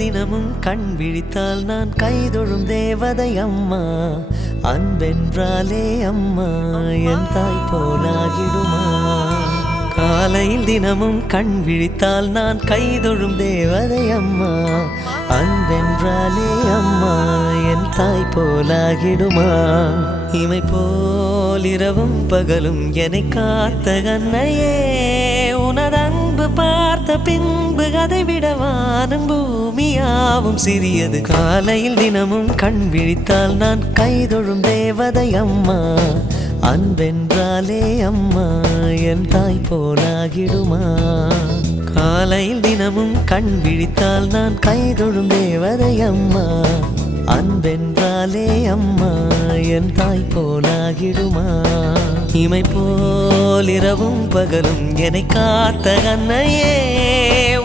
தினமும் கண் விழித்தால் நான் கைதொழும் தேவதை அம்மா. அன்பென்றாலே அம்மா என் தாய் போலாகிடுமா? காலையில் தினமும் கண் விழித்தால் நான் கைதொழும் தேவதை அம்மா. அன்பென்றாலே அம்மா என் தாய் போலாகிடுமா? இமை போல் இரவும் பகலும் என்னை காத்த கண்ணையே, உனது அன்பு பார்த்த பின்பு அதை விட வானம் பூமியாவும் சிறியது. காலையில் தினமும் கண் விழித்தால் நான் கைதொழும் தேவதை அம்மா. அன்பென்றாலே அம்மா என் தாய் போலாகிடுமா? காலையில் தினமும் கண் விழித்தால் நான் கைதொழும் தேவதை அம்மா. அன்பென்றாலே அம்மா என் தாய் போலாகிடுமா? இமை போல் இரவும் பகலும் என்னை காத்த கண்ணையே,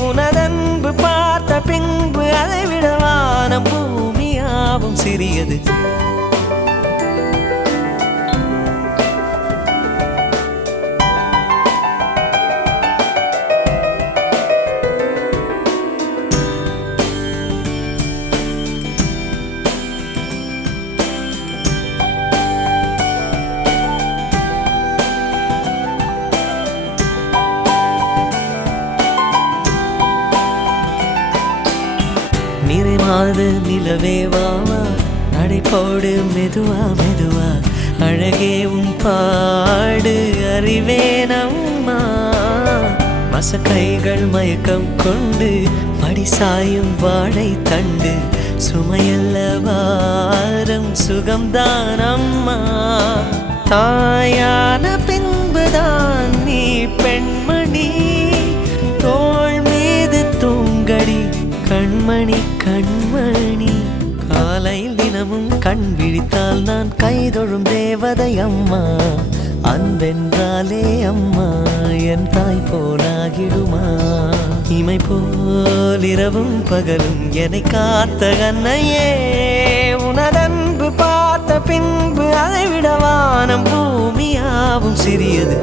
உனதன்பு பார்த்த பின்பு அதை விட வானம் பூமியாவும் சிறியது. நிறைமாது நிலவே வாவா, நடைபோடு மெதுவா மெதுவா, அழகே உன் பாடு அறிவேனம்மா. மசக்கைகள் மயக்கம் கொண்டு மடிசாயும் வாழை தண்டு, சுமையல்ல வாரம் சுகம்தான் அம்மா. தாயான பின்புதான் நீ பெண்மணி, தோள் மீது தூங்கடி கண்மணி கண்மணி. காலையில் தினமும் கண் விழித்தால் நான் கைதொழும் தேவதை அம்மா. அன்பென்றாலே அம்மா என் தாய் போலாகிடுமா? இமை போல் இரவும் பகலும் என்னை காத்த கண்ணையே, உனதன்பு பார்த்த பின்பு அதை விட வானம் பூமியாவும் சிறியது.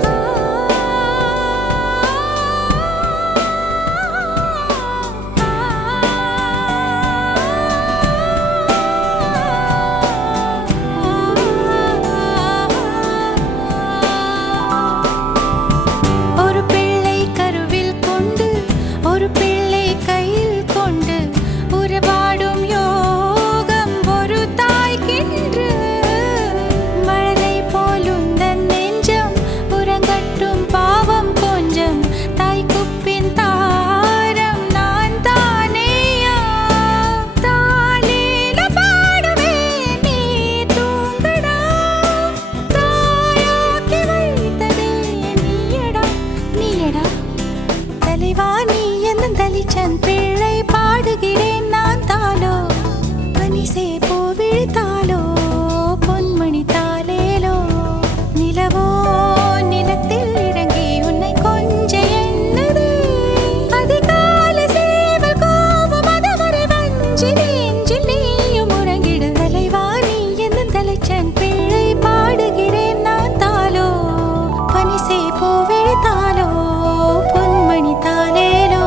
பிள்ளை பாடுகிறேன் நான் தாலோ, பனிசே போவிழ்த்தாலோ பொன்மணி தாலேலோ. நிலவோ நிலத்தில் இறங்கி உன்னை கொஞ்ச எண்ணது, அதிகால சேவல் கோவம் அதுவரை வஞ்சி நெஞ்சில் நீயும் உறங்கிடு. தலைவா நீ எந்த தலைச்சன் பிள்ளை பாடுகிறேன் நான் தாலோ, பனிசே போவிழ்த்தாலோ பொன்மணி தாலேலோ.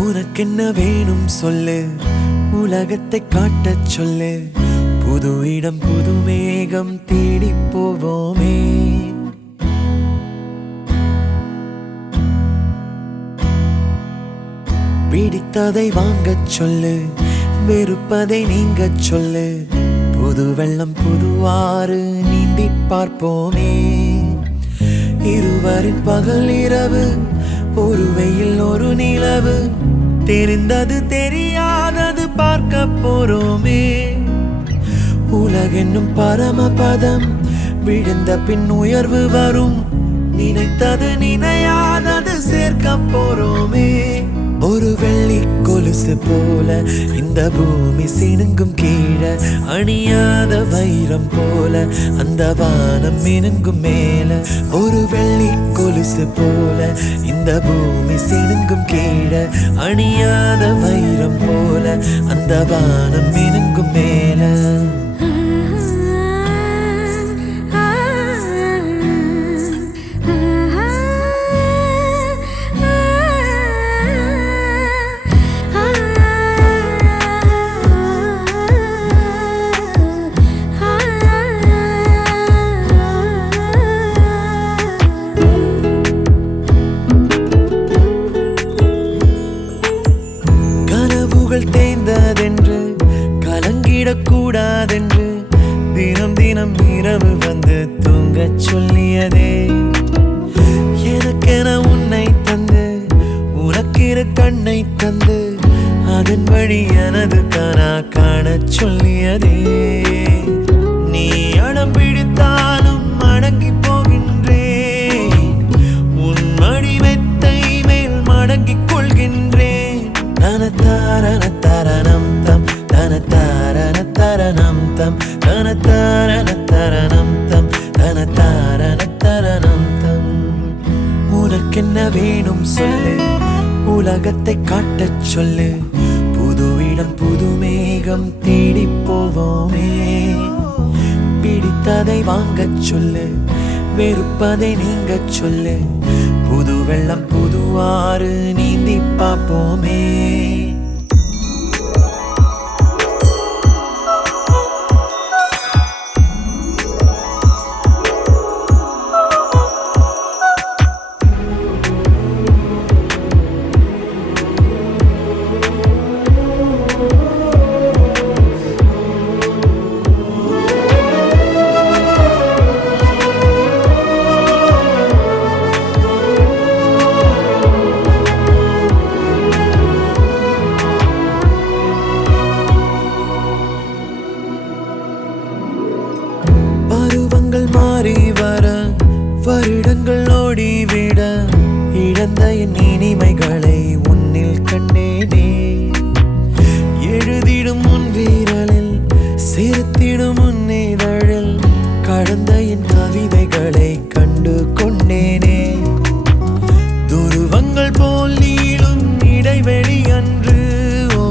உனக்கென்ன வேணும் சொல்லு, உலகத்தை காட்டச் சொல்லு. புது இடம் புது மேகம் தேடி போவோமே. பிடித்ததை வாங்கச் சொல்லு, வெறுப்பதை நீங்கச் சொல்லு. புது வெள்ளம் புது ஆறு நீந்தி பார்ப்போமே. இருவரின் பகல் இரவு, ஒரு வெயில் ஒரு நிலவு, தெரிந்தது தெரியாதது பார்க்க போறோமே. உலகென்னும் பரமபதம், விழுந்த பின் உயர்வு வரும். நினைத்தது நினையாதது சேர்க்க போறோமே. ஒரு வெள்ளி கொலுசு போல இந்த பூமி சினுங்கும் கீழே, அணியாத வைரம் போல அந்த வானம் மினுங்கும் மேல. ஒரு வெள்ளி கொலுசு போல இந்த பூமி சினுங்கும் கீழே, அணியாத வைரம் போல அந்த வானம் மினுங்கும் மேல. தேய்ந்ததென்று கலங்கிடக்கூடாதென்று தினம் தினம் இரவு வந்து தூங்கச் சொல்லியதே. எனக்கென உன்னை தந்து உனக்கிற கண்ணை தந்து அதன் வழி எனது கனா காணச் சொல்லியதே. நீ அடம் பிடித்தாலும் அடங்கி போகின்றேன், உன் மடி மெத்தை மேல் மடங்கிக் கொள்கின்றேன். தனத்தாரண தரணம் தம் தனத்தாரண தரணம் தம் தனத்தாரண தரணம் தம் தனத்தாரண தரணம் தம். உனக்கென்ன வேணும் சொல்லு, உலகத்தை காட்டச் சொல்லு. புது இடம் புது மேகம் தேடி போவோமே. பிடித்ததை வாங்கச் சொல்லு, வெறுப்பதை நீங்கச் சொல்லு. புது வெள்ளம் புது ஆறு நீந்தி பார்ப்போமே. மாறி வர வருடங்கள் ஓடிவிட, இழந்த என் இனிமைகளை உன்னில் கண்டேனே. எழுதிடும் உன் வீரலில் சேர்த்திடும் உன் இதழில் கடந்த என் கவிதைகளை கண்டு கொண்டேனே. துருவங்கள் போல் நீளும் இடைவெளி அன்று, ஓ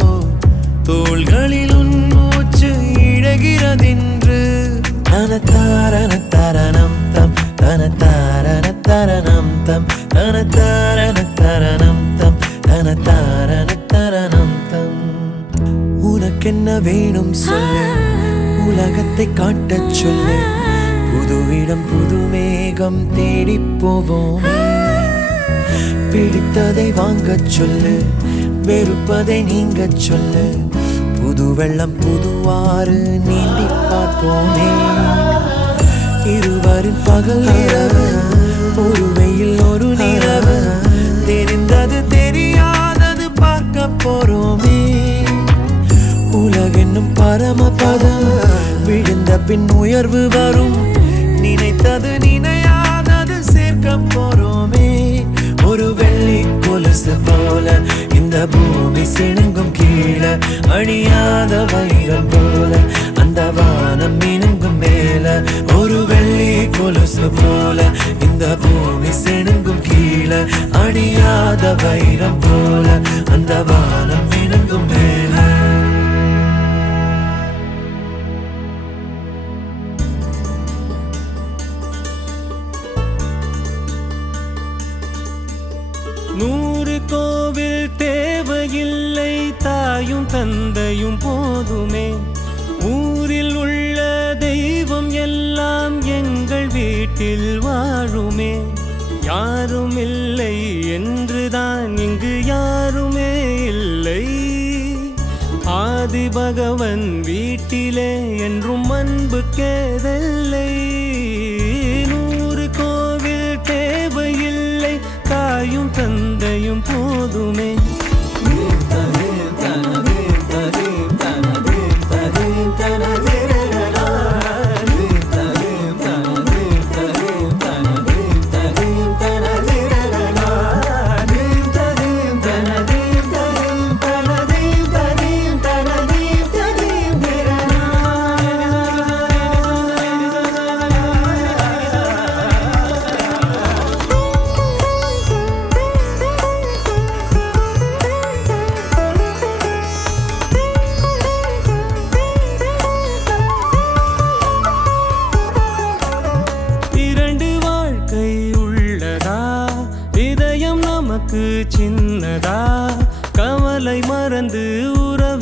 தோள்களில் உன் மூச்சு இழகிறதென்று. தனத்தாரண தரணம் தம் தனத்தாரண தரணம் தம் தனத்தாரண தரணம் தம் தனத்தாரண தரணம் தம். உனக்கென்ன வேணும் சொல்லு, உலகத்தை காட்டச் சொல்லு. புது இடம் புது மேகம் தேடி போவோம். பிடித்ததை வாங்கச் சொல்லு, வெறுப்பதை நீங்கச் சொல்லு. புது வெள்ளம் புது ஆறு நீந்தி பார்ப்போமே. இருவரின் பகல் இரவு, ஒரு வெயில் ஒரு நிலவு. தெரிந்தது தெரியாதது பார்க்க போறோமே. உலகென்னும் பரமபதம் விழுந்த பின் உயர்வு வரும். நினைத்தது நினையாதது சேர்க்க போறோமே. ஒரு வெள்ளி கொலுசு போல இந்த பூமி சினுங்கும் கீழே, அணியாத வைரம் போல அந்த வானம் மினுங்கும் மேல. ஒரு வெள்ளி கொலுசு போல இந்த பூமி சினுங்கும் கீழே, அணியாத வைரம் போல அந்த வானம் மினுங்கும் மேல. நூறு கோவில் தேவையில்லை, தாயும் தந்தையும் போதுமே. ஊரில் உள்ள தெய்வம் எல்லாம் எங்கள் வீட்டில் வாழுமே. யாரும் இல்லை என்றுதான் இங்கு யாருமே இல்லை. ஆதி பகவன் வீட்டிலே என்றும் அன்பு கேதல்லை. நூறு கோவில் தேவையில்லை, தாயும் தந்தையும் போதுமே.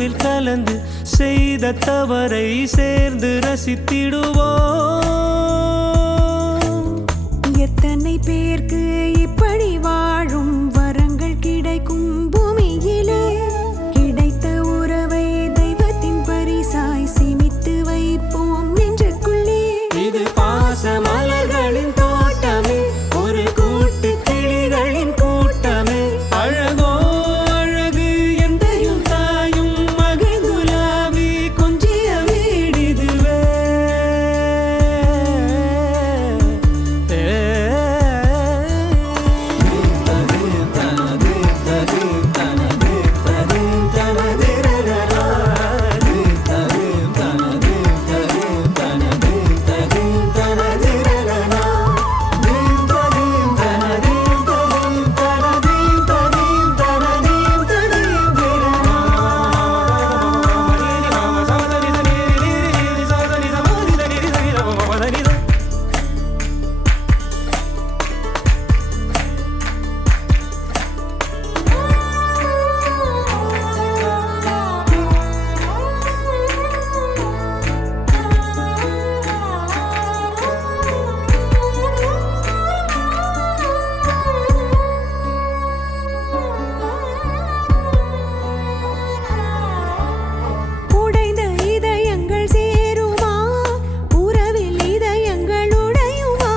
உணவில் கலந்து செய்த தவறை சேர்ந்து ரசித்திடுவோம். எத்தனை பேருக்கு இப்படி வாழும் வரங்கள் கிடைக்கும் பூமியிலே கிடைத்த உறவை தெய்வத்தின் பரிசாய் சேமித்து வைப்போம் நெஞ்சுக்குள்ளே. இது பாச மலர்களின் தோட்டமே, ஒரு கூட்டு கிளிகளின் கூட்டமே. அழகோ அழகு எந்தையும் தாயும் மகிழ்ந்துலாவி கொஞ்சிய வீடிதுவே. உடைந்த இதயங்கள் சேருமா, உறவில் இதயங்கள் உடையுமா,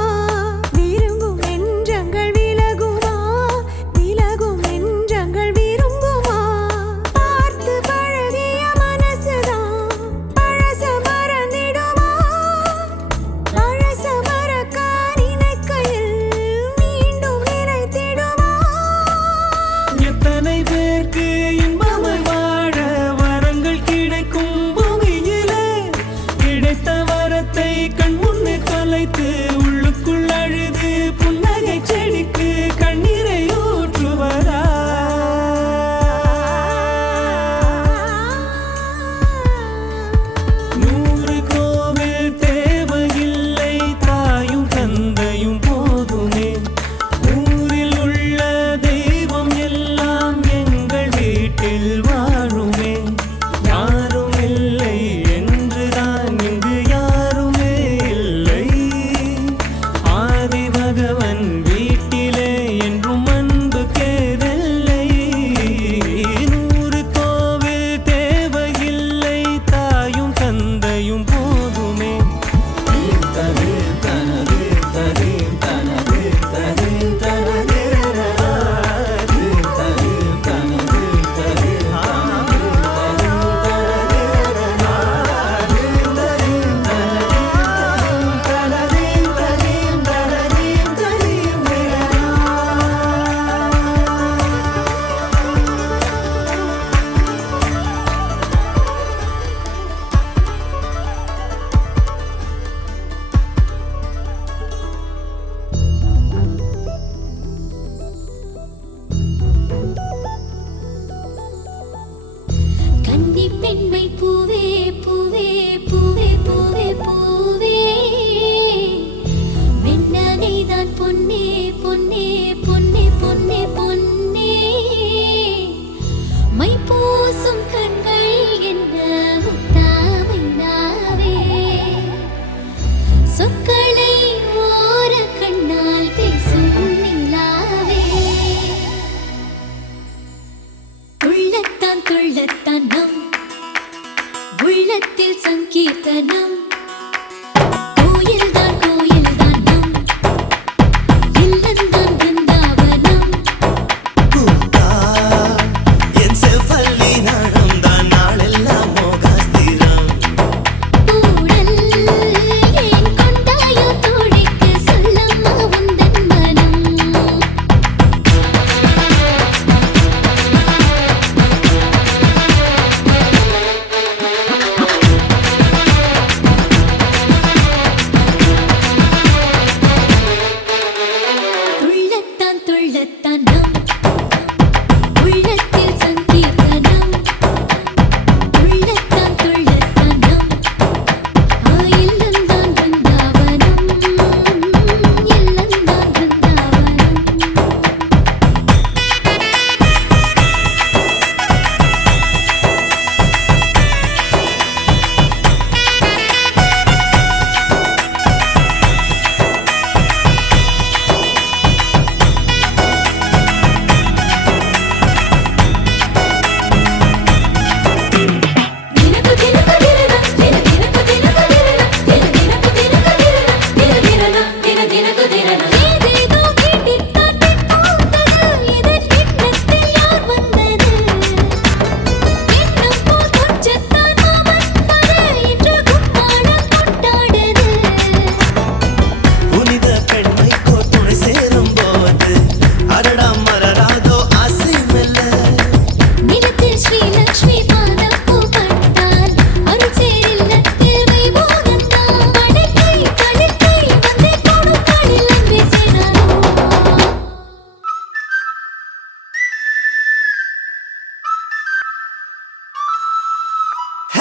விரும்பும் நெஞ்சங்கள் விலகுமா, விலகும் நெஞ்சங்கள் விரும்புமா. பார்த்து பழகிய மனசுதான் பழச மறந்திடுமா, பழச மறக்க நினைக்கையில் மீண்டும் நினைத்திடுமா. எத்தனை பேருக்கு இன்பமாய் வாழ வரங்கள் கிடைக்கும் பூமியிலே கிடைத்த வரத்தை கண் முன்னே தொலைத்து உள்ளுக்குள் அழுது புன்னகை செடிக்கு கண்ணீரை ஊற்றுவதா? நூறு கோவில் தேவையில்லை, தாயும் தந்தையும் போதுமே. ஊரில் உள்ள தெய்வம் எல்லாம் எங்கள் வீட்டில் வாழுமே. யாரும் இல்லை என்றுதான் இங்கு யாருமே இல்லை. ஆதி பகவன் வீட்டிலே என்றும் அன்பு கேதல்லை. நூறு கோவில் தேவையில்லை, தாயும் தந்தையும் போதுமே. கன்னி பெண்மை பூவே பூவே பூவே பூவே பூவே, வெண்ணனைதான் பொன்னே பொன்னே பொன்னே பொன்னே பொன்னே. மை பூசும் கண்கள் என்ன முத்தாமை நாவே, சொற்களை ஓர கண்ணால் பேசும் நிலாவே. உள்ளத்தான் துள்ளத்தான் நம் உள்ளத்தில் சங்கீர்த்தனம். கோயில்தான் கோயில்தான் நம் இல்லந்தான் பிருந்தாவனம். என் செவ்வல்லி நடந்தான் நாளெல்லாம் மோகாஸ்திரம். ஊடல் ஏன் கொண்டாயோ தோழிக்கு சொல்லம்மா உந்தன் மனம்.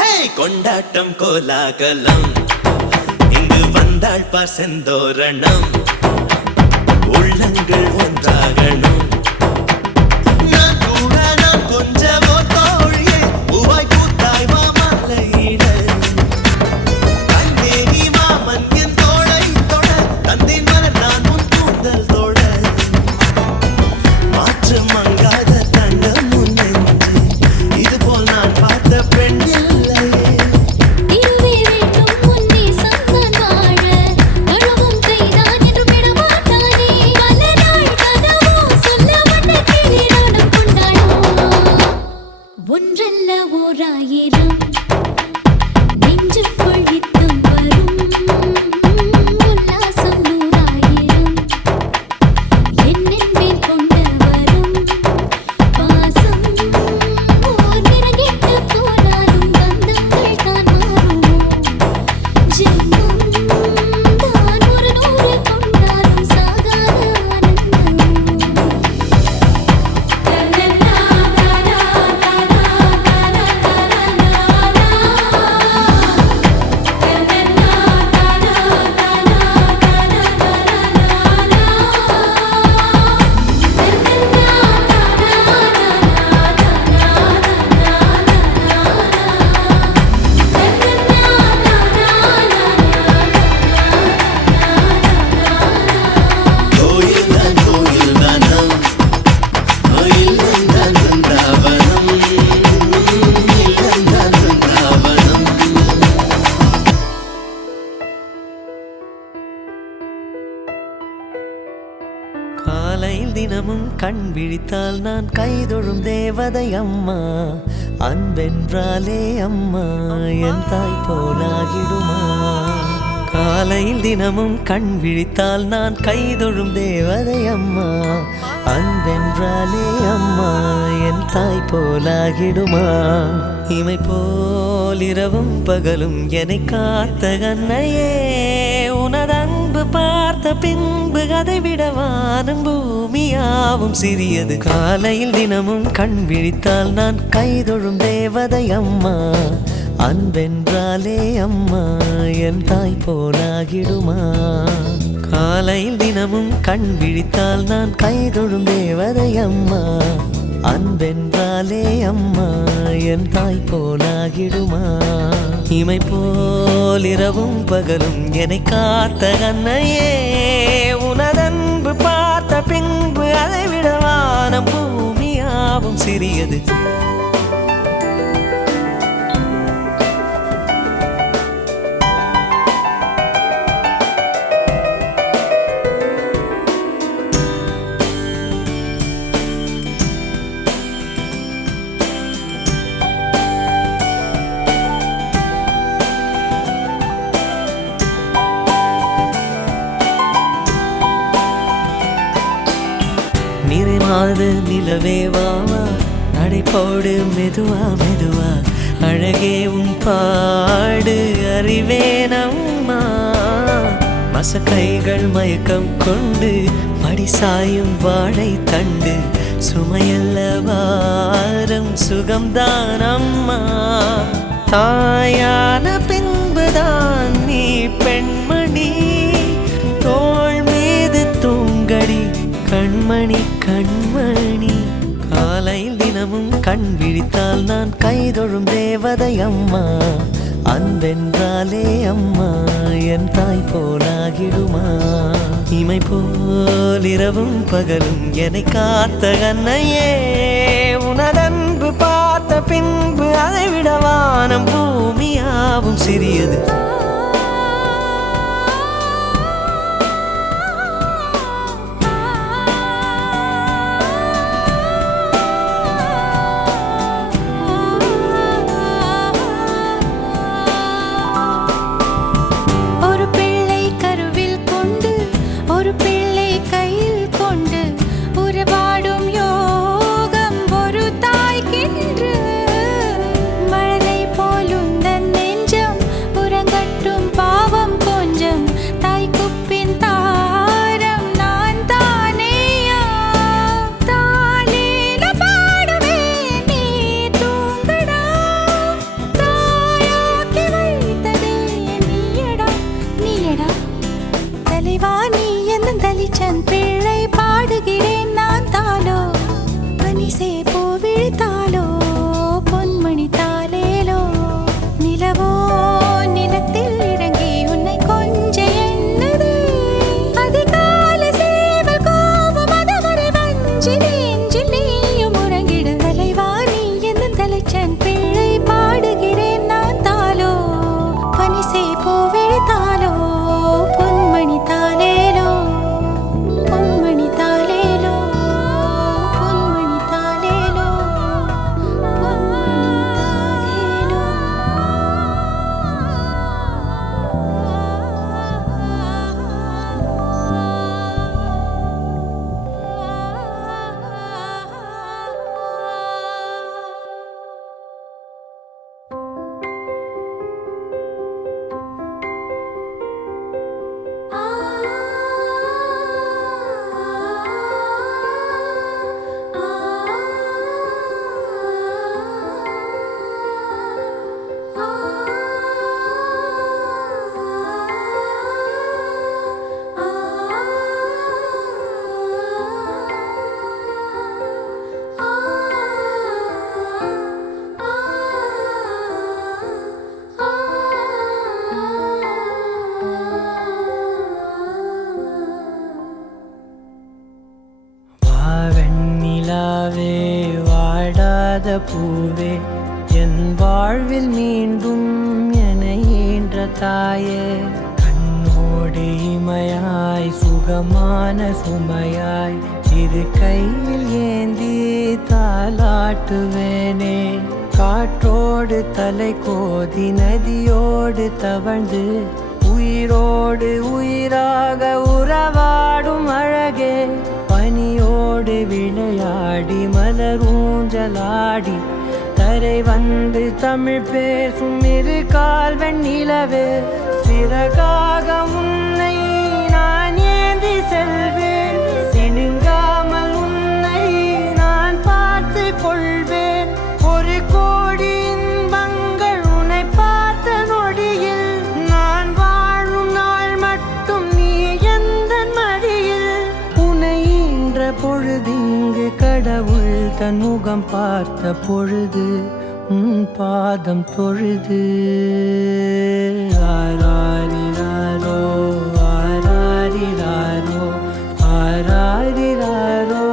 ஹே கொண்டாட்டம் கோலாகலம் இங்கு வந்தாள் பார் செந்தோரணம் உள்ளங்கள் ஒன்றாகணும் நான் கூட நான் கொஞ்சமோ தோழியே பூவாய் பூத்தாய் மாமலையிட கண்டே நீ மாமன் என் தோளை தொட தந்தேன் மர நான் உன் கூந்தல் தொட மாற்று மங்காத தண்டம் முன்னென்று இதுபோல் நான் பார்த்த பெண் இல்லையே இருவே வேண்டும் முன்னே சந்தான் வாழ கழுவும் கைதான் என்று விடமாட்டானே பல நாள் கனவோ சொல்ல வந்த கிளி நாடம் கொண்டாடும் ஒன்றல்ல ஓராயிரம் நெஞ்சுக்குள் நித்தம் வரும் உல்லாசம் நூறாயிரம் என்னென்மேல் கொண்டு வரும் பாசம் ஓர் நிறங்கெட்டு போனாலும் பந்தங்கள் தான் மாறுமோ ஜென்மம் தான் ஒரு நூறு கொண்டாலும் சாகாத கோயில் தான் கோயில் தானம் கோயில் தான் பிருந்தாவனம் இல்லம் தான் பிருந்தாவனம் காலையில் தினமும் கண் விழித்தால் நான் கைதொழும் தேவதை அம்மா அன்பென்றாலே அம்மா என் தாய் போலாகிடுமா காலையில் தினமும் கண் விழித்தால் நான் கைதொழும் தேவதை அம்மா அன்பென்றாலே அம்மா என் தாய் போலாகிடுமா இமை போல் இரவும் பகலும் என்னை காத்த கண்ணையே உனதன்பு பார்த்த பின்பு அதை விட வானம் பூமியாவும் சிறியது காலையில் தினமும் கண் விழித்தால் நான் கைதொழும் தேவதை அம்மா அன்பென்றாலே அம்மா என் தாய் போலாகிடுமா காலையில் தினமும் கண் விழித்தால் நான் கைதொழும் தேவதை அம்மா அன்பென்றாலே அம்மா என் தாய் போலாகிடுமா இமை போல் இரவும் பகலும் என்னை காத்த கண்ணையே உனதன்பு பார்த்த பின்பு அதை விட வானம் பூமியாவும் சிறியது நிறைமாத நிலவே வாவா நடைபோடு மெதுவா மெதுவா அழகே உன் பாடு அறிவேனம்மா மசக்கைகள் மயக்கம் கொண்டு மடிசாயும் வாழை தண்டு சுமையல்ல வாரம் சுகம்தான் அம்மா தாயான பின்புதான் நீ பெண்மணி தோள் மீது தூங்கடி கண்மணி கண்மணி காலையில் தினமும் கண் விழித்தால் நான் கைதொழும் தேவதை அம்மா அன்பென்றாலே அம்மா என் தாய் போலாகிடுமா இமை போல் இரவும் பகலும் என்னை காத்த கண்ணையே உனதன்பு பார்த்த பின்பு அதை விட வானம் பூமியாவும் சிறியது ஒரு பிள்ளை கருவில் கொண்டு ஒரு பிள்ளை கையில் கொண்டு உறவாடும் யோகம் ஒரு தாய்க்கென்று மழலை போல் உந்தன் நெஞ்சம் உறங்க தாயே கண்ணோடு இமையாய் சுகமான சுமையாய் இரு கையில் ஏந்தி தாலாட்டுவேனே காற்றோடு தலை கோதி நதியோடு தவழ்ந்து உயிரோடு உயிராக உறவாடும் அழகே பனியோடு விளையாடி மலரூஞ்சலாடி தரை வந்து தமிழ் பேசும் இரு கால் வெண்ணிலவே சிறகாக உன்னை நான் ஏந்தி செல்வேன் சினுங்காமல் உன்னை நான் பார்த்து கொள்வேன் ஒரு கோடி இன்பங்கள் உன்னை பார்த்த நொடியில் நான் வாழும் நாள் மட்டும் நீ எந்த மடியில் உன்னை ஈன்ற பொழுதிங்கு கடவுள் தன் முகம் பார்த்த பொழுது உன் பாதம் தொழுது ஆராரிராரோ ஆராரிராரோ ஆராரிராரோ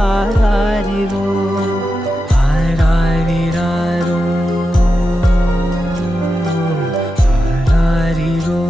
ஆராரிரோ ஆராரிராரோ ஆராரிரோ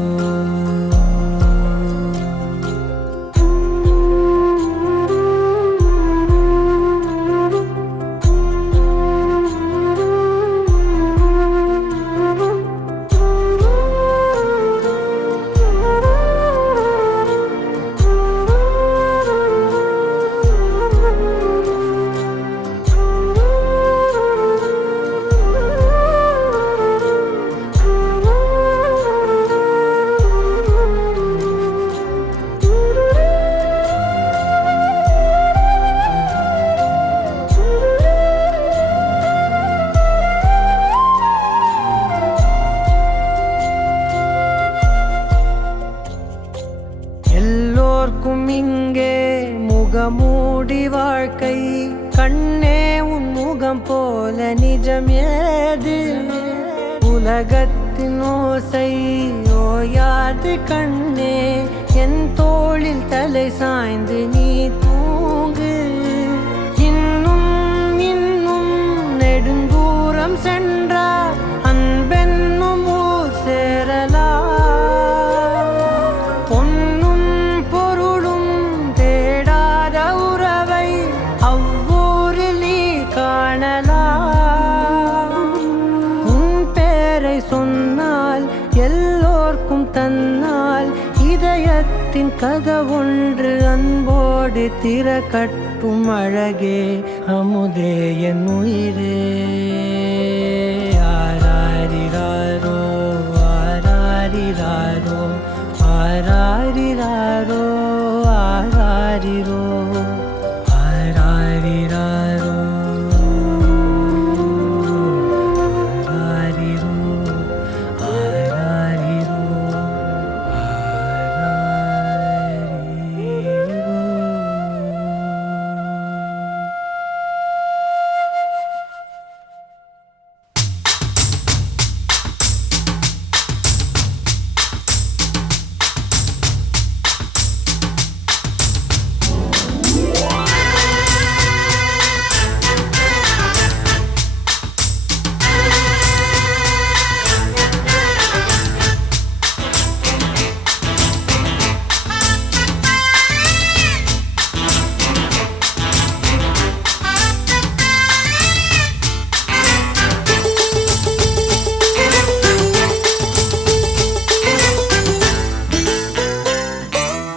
எல்லோர்க்கும் இங்கே முகமூடி வாழ்க்கை கண்ணே உன் முகம் போல நிஜம் ஏது உலகத்தின் ஓசை ஓயாது கண்ணே என் தோளில் தலை சாய்ந்து நீ தூங்கு இன்னும் இன்னும் நெடுந்தூரம் சென்றார் அன்பென்னும் ஊர் சேரலாம் பொன்னும் பொருளும் தேடாத உறவை அவ்வூரில் நீ காணலாம் உன் பேரை சொன்னால் எல்லோர்க்கும் தன்னால் இதயத்தின் கதவொன்று அன்போடு திறக்கட்டும் அழகே அமுதே என் உயிரே ஆராரிராரோ ஆராரிராரோ ஆராரிராரோ ஆராரிரோ ஆராரிராரோ ஆராரிரோ ஆராரிரோ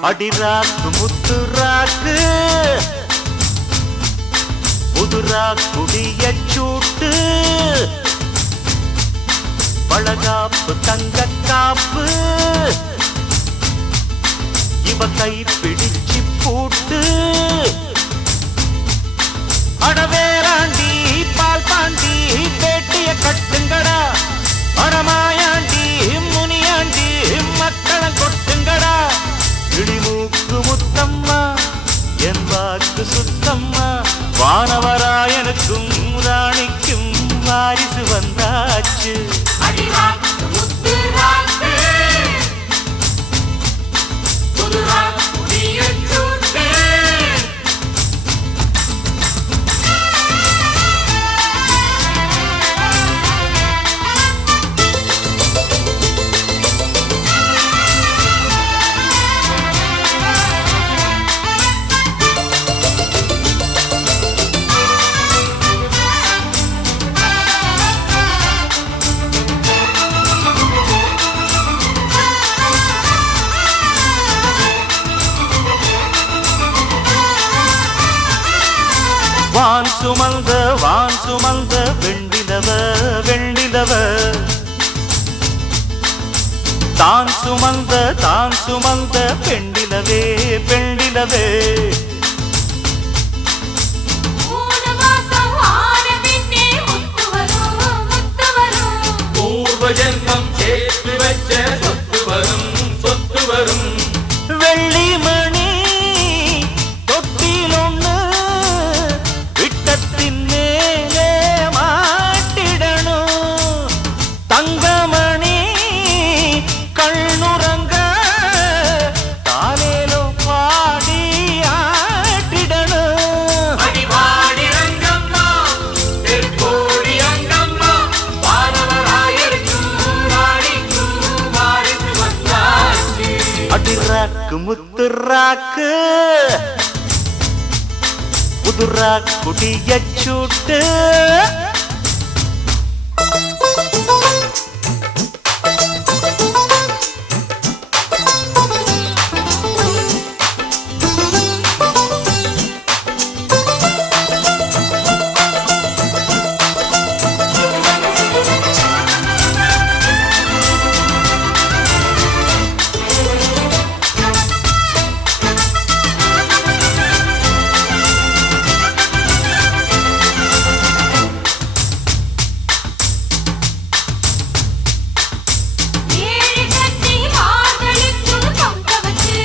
அடிராக்கு முத்துராக்கு புதுரா குடிய சூட்டு பழகாப்பு தங்க காப்பு இவ கை பிடிச்சு பூட்டு அடவேராண்டி பால் பாண்டி பேட்டிய கட்டுங்கடா அடமாயாண்டி முனியாண்டி மக்களை கொட்டுங்கடா இடிமூக்கு முத்தம்மா என் வாக்கு சுத்தம்மா வானவராயனுக்கும் ராணிக்கும் வாரிசு வந்தாச்சு தான் சுமந்த வெண்ணிலவ வெண்ணிலவ தான் சுமந்த பெண்ணிலவே பெண்ணிலவே மூணு மாசம் ஆன பின்னே முத்து வரும் முத்து வரும் பூர்வ ஜென்மம் சேர்த்து வச்ச சொத்து வரும் சொத்து வரும் வெள்ளிமணி தொட்டில் ஒண்ணு விட்டத்தின் மேலே மாட்டிடணும் தங்கமணி கண்ணுறங்க தாலேலோ பாடி ஆட்டிடணும் அடிவாடி ரங்கம்மா தெற்கோடி அங்கம்மா வானவராயருக்கும் ராணிக்கும் வாரிசு வந்தாச்சு அடிராக்கு முத்துராக்கு புதுரா குடிய சூட்டு ஏழு கட்டி மார்களுக்கு பொங்க வச்சு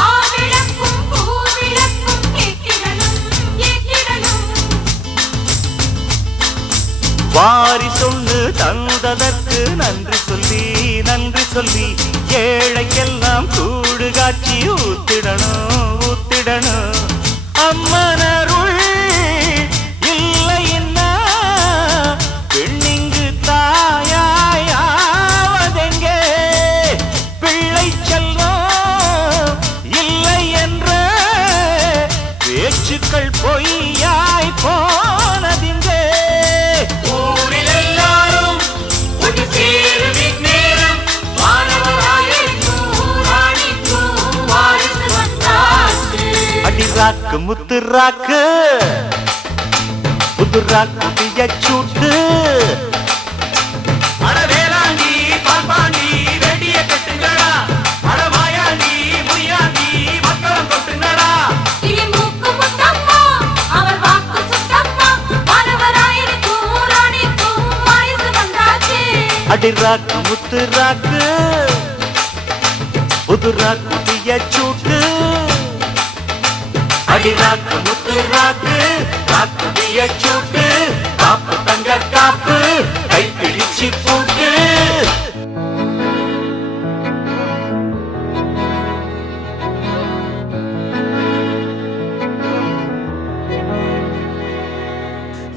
ஆவிளக்கும் பூவிளக்கும் ஏற்றிடணும் வாரி சொல்லு தந்ததற்கு நன்றி சொல்லி ஏழைக்கெல்லாம் கூடு காட்சி ஊத்திடணும் அம்மனருள் இல்லைன்னா பெண்ணிங்கு தாயாவதெங்கே பிள்ளை செல்வம் இல்லை என்ற பேச்சுக்கள் பொய்யாய் போனதிங்கே ஊரில் எல்லாரும் ஒன்று சேருவின் நேரம் வானவராயருக்கும் ராணிக்கும் வாரிசு வந்தாச்சு அடிராக்கு முத்துராக்கு புதுராக்கு பியச்சூட்டு அட வேளாண்டி பாம்பாண்டி வெடிய கட்டுங்கடா அட மாயாண்டி முனியாண்டி மக்களம் கொட்டுங்கடா இனி மூக்கு முத்தம்மா அவர் வாக்கு சுத்தம்மா வானவராயருக்கும் ராணிக்கும் வாரிசு வந்தாச்சு அடிராக்கு முத்துராக்கு புதுராக்கு பியச்சூட்டு அடிராக்கு முத்துராக்கு ராக்கு பியச்சூட்டு காப்பு தங்க காப்பு கை பிடிச்சு போட்டு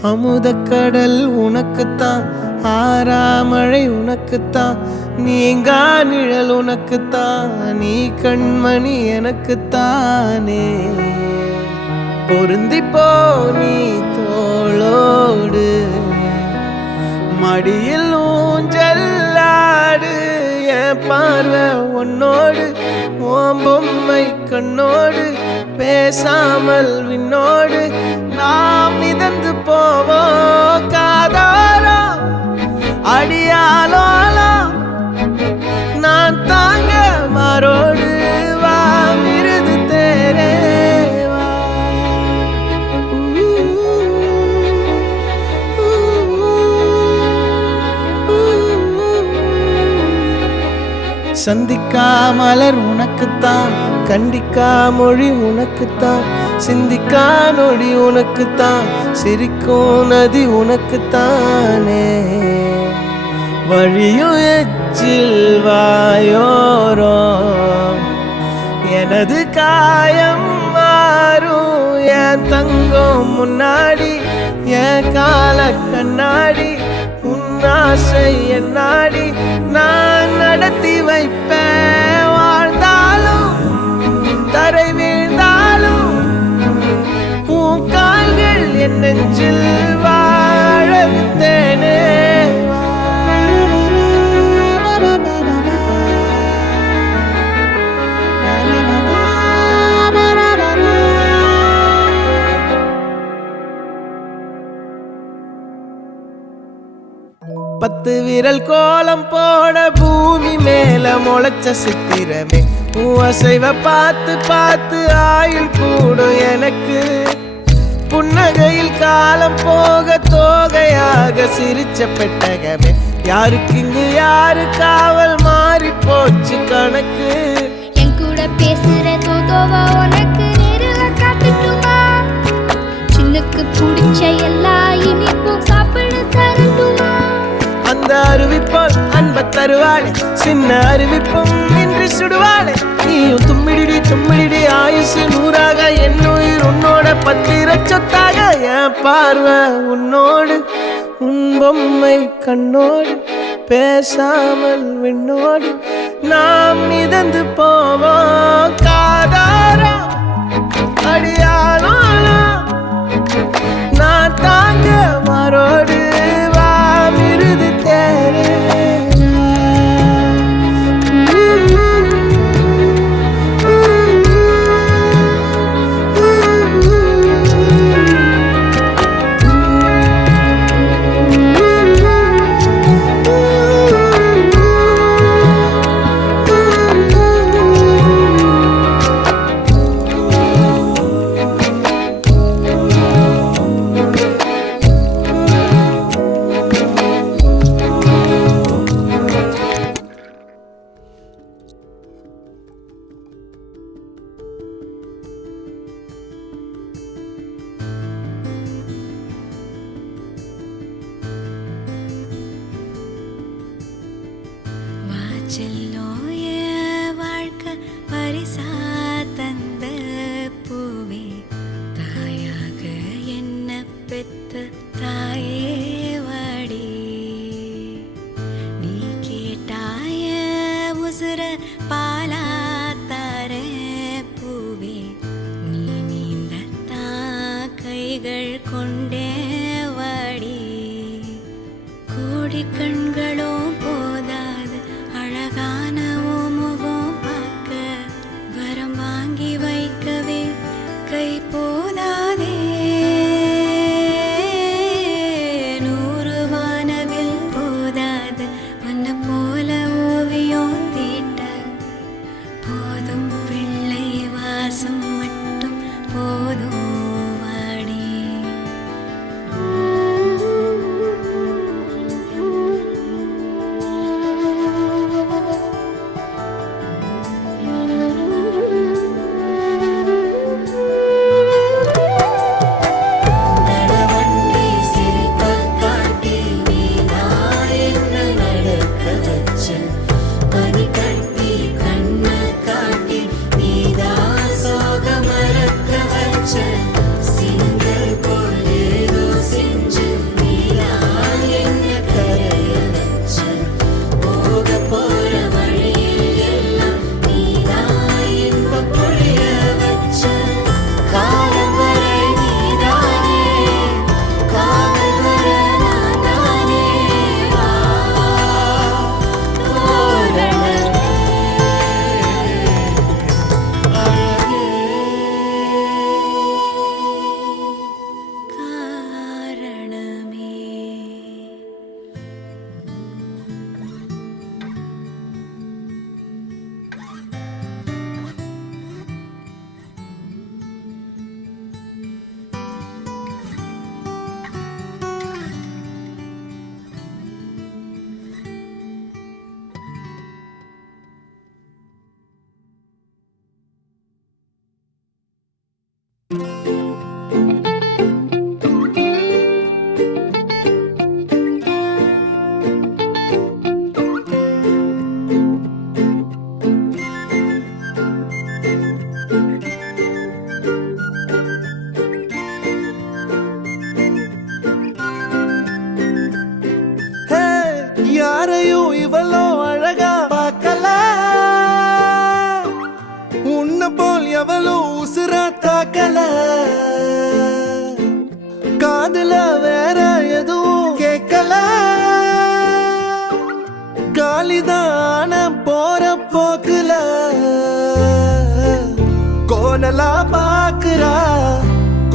அமுதக்கடல் உனக்குத்தான் ஆறாமழை உனக்குத்தான் நீங்கா நிழல் உனக்குத்தான் நீ கண்மணி எனக்குத்தானே பொருந்திப்போ நீ தோளோடு மடியில் ஊஞ்சல்லாடு என் பார்வை உன்னோடு ஓம் பொம்மை கண்ணோடு பேசாமல் விண்ணோடு நாம் மிதந்து போவோம் காதாரோ அடியாலோலோ நான் தாங்க மாறோடு வா மிருது தேரே வா சந்திக்கா மலர் உனக்குத்தான் கண்டிக்கா மொழி உனக்குத்தான் சிந்திக்கா நொடி உனக்குத்தான் சிரிக்கும் நதி உனக்குத்தானே வழியும் எச்சில் வாயோரோ எனது காயம் மாறும் என் தங்கம் முன்னாடி என் கால கண்ணாடி உன்னாசை என்னாடி நான் நடத்தி வைப்பேன் வாழ்ந்தாலும் தரை வீழ்ந்தாலும் உன் கால்கள் என் நெஞ்சில் வாழ விட்டேனே 10 விரல் கோலம் போட பூமி மேல முளைச்ச சித்திரமே உன் அசைவ பார்த்து பார்த்து ஆயுள் கூடும் எனக்கு புன்னகையில் காலம் போக தோகையாக சிரிச்ச பெட்டகமே யாருக்கு இங்கு யாரு காவல் மாறி போச்சு கணக்கு என் கூட பேசுற தோதோவா உனக்கு நேரில் காட்டுட்டுமா சின்னுக்கு பிடிச்ச எல்லா இனிப்பும் சாப்பிட தரட்டுமா அந்த அருவிப்போல் அன்ப தருவாளே சின்ன அருவிப்பும் இன்று சுடுவாளே நீயும் தும்மிடி தும்மிடி ஆயுசு 100ஆக என் உயிர் உன்னோட 10 சொத்தாக என் பார்வை உன்னோடு உன் பொம்மை கண்ணோடு பேசாமல் விண்ணோடு நாம் மிதந்து போவோம் காதாரா அடியாலும் நான் தாங்க மாறோடு வா மிருது தேரே செல்லோய வாழ்க்கை பரிசா தந்த பூவே தாயாக என்ன பெத்த தாயே வாடி நீ கேட்டாய உசுர பாலா தார பூவே நீ நீந்தத்தா கைகள் கொண்டே வாடி கோடி கண்களும் போதாது அழகான முகம் பார்க்க வரம் வாங்கி வைக்கவே கை போதாதே 100 வானவில் போதாது உன்னை போல ஓவியம் தீட்ட போதும் பிள்ளை வாசம் மட்டும் போதும் வாடி யாரையும் இவளோ அழகா பார்க்கல உன்னை போல் எவளோ உசுரா தாக்கல காதுல வேற எதுவும் கேட்கல காலிதான போற போக்குல கோணலா பாக்குறா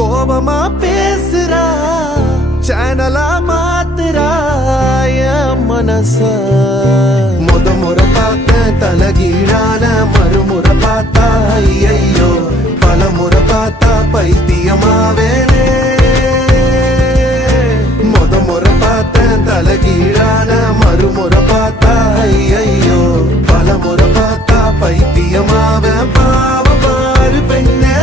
கோபமா பேசுறா சேனலா மாத்துறா மனச முறை பார்த்தேன் தலகீழான மறுமுறை பார்த்தா ஐயையோ பல முறை பார்த்தா பைத்தியமாவேனே முறை பார்த்தேன் தலகீழான மறுமுறை பார்த்தா ஐயையோ பல முறை பார்த்தா பைத்தியமாவேன் பாவ பாரு பெண்ணே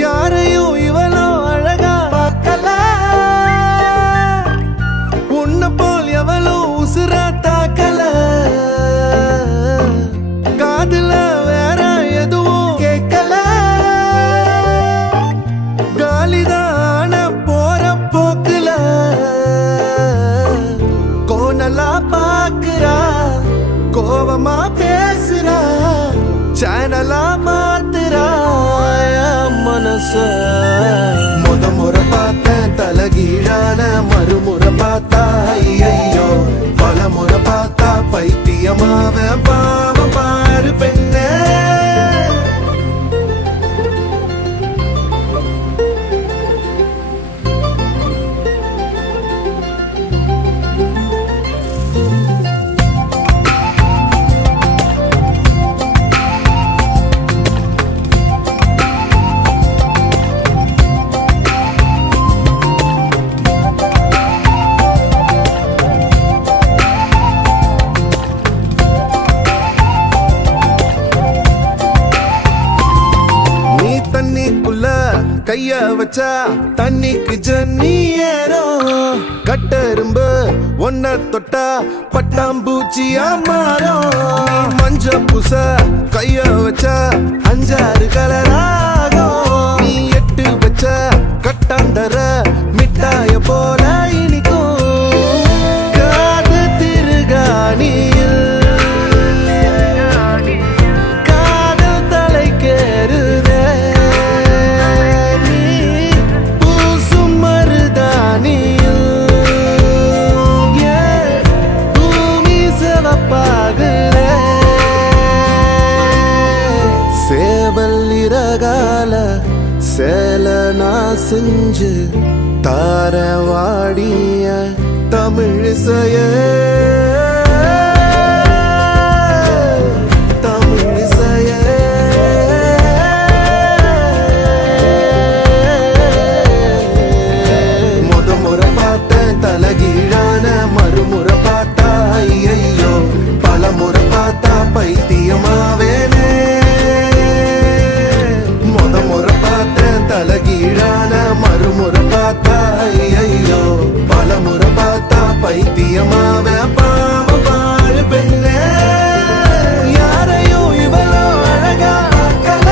யாரையும் இவளோ அழகா பார்க்கல உன்னை போல் எவளோ உசுரா தாக்கல காதுல வேற எதுவும் கேட்கல காலிதான போற போக்குல கோனலா பாக்குறா கோவமா பேசுறா சேனலா மாத்துறா மனச முறை பார்த்தேன் தலகீழான மறுமுறை பார்த்தா ஐயையோ பல முறை பார்த்தா பைத்தியமாவ பாவ பாரு பெண்ணே தண்ணிக்குள்ள கைய வச்சா தண்ணிக்கு ஜன்னி ஏறும் கட்டெரும்பு ஒன்ன தொட்டா பட்டாம்பூச்சியா மாறும் மஞ்ச பூச கைய வச்சா 5-6 கலராகும் நீ எட்டு வச்ச கட்டாந்தர மிட்டாய போல இனிக்கும் காது திருகாணியில் காதல் தலைக்கேறுதே சேல நான் செஞ்சு தாரவாடிய தமிழிசைய தமிழிசைய முறை பார்த்தேன் தலகீழான மறுமுறை பார்த்தா ஐயையோ பல முறை பார்த்தா பைத்தியமாவேனே முறை பார்த்தேன் தலகீழான மறுமுறை பார்த்தா ஐயையோ பல முறை பார்த்தா பைத்தியமாவே பாவ பாரு பெண்ணே யாரையும் இவளோ அழகா பார்க்கல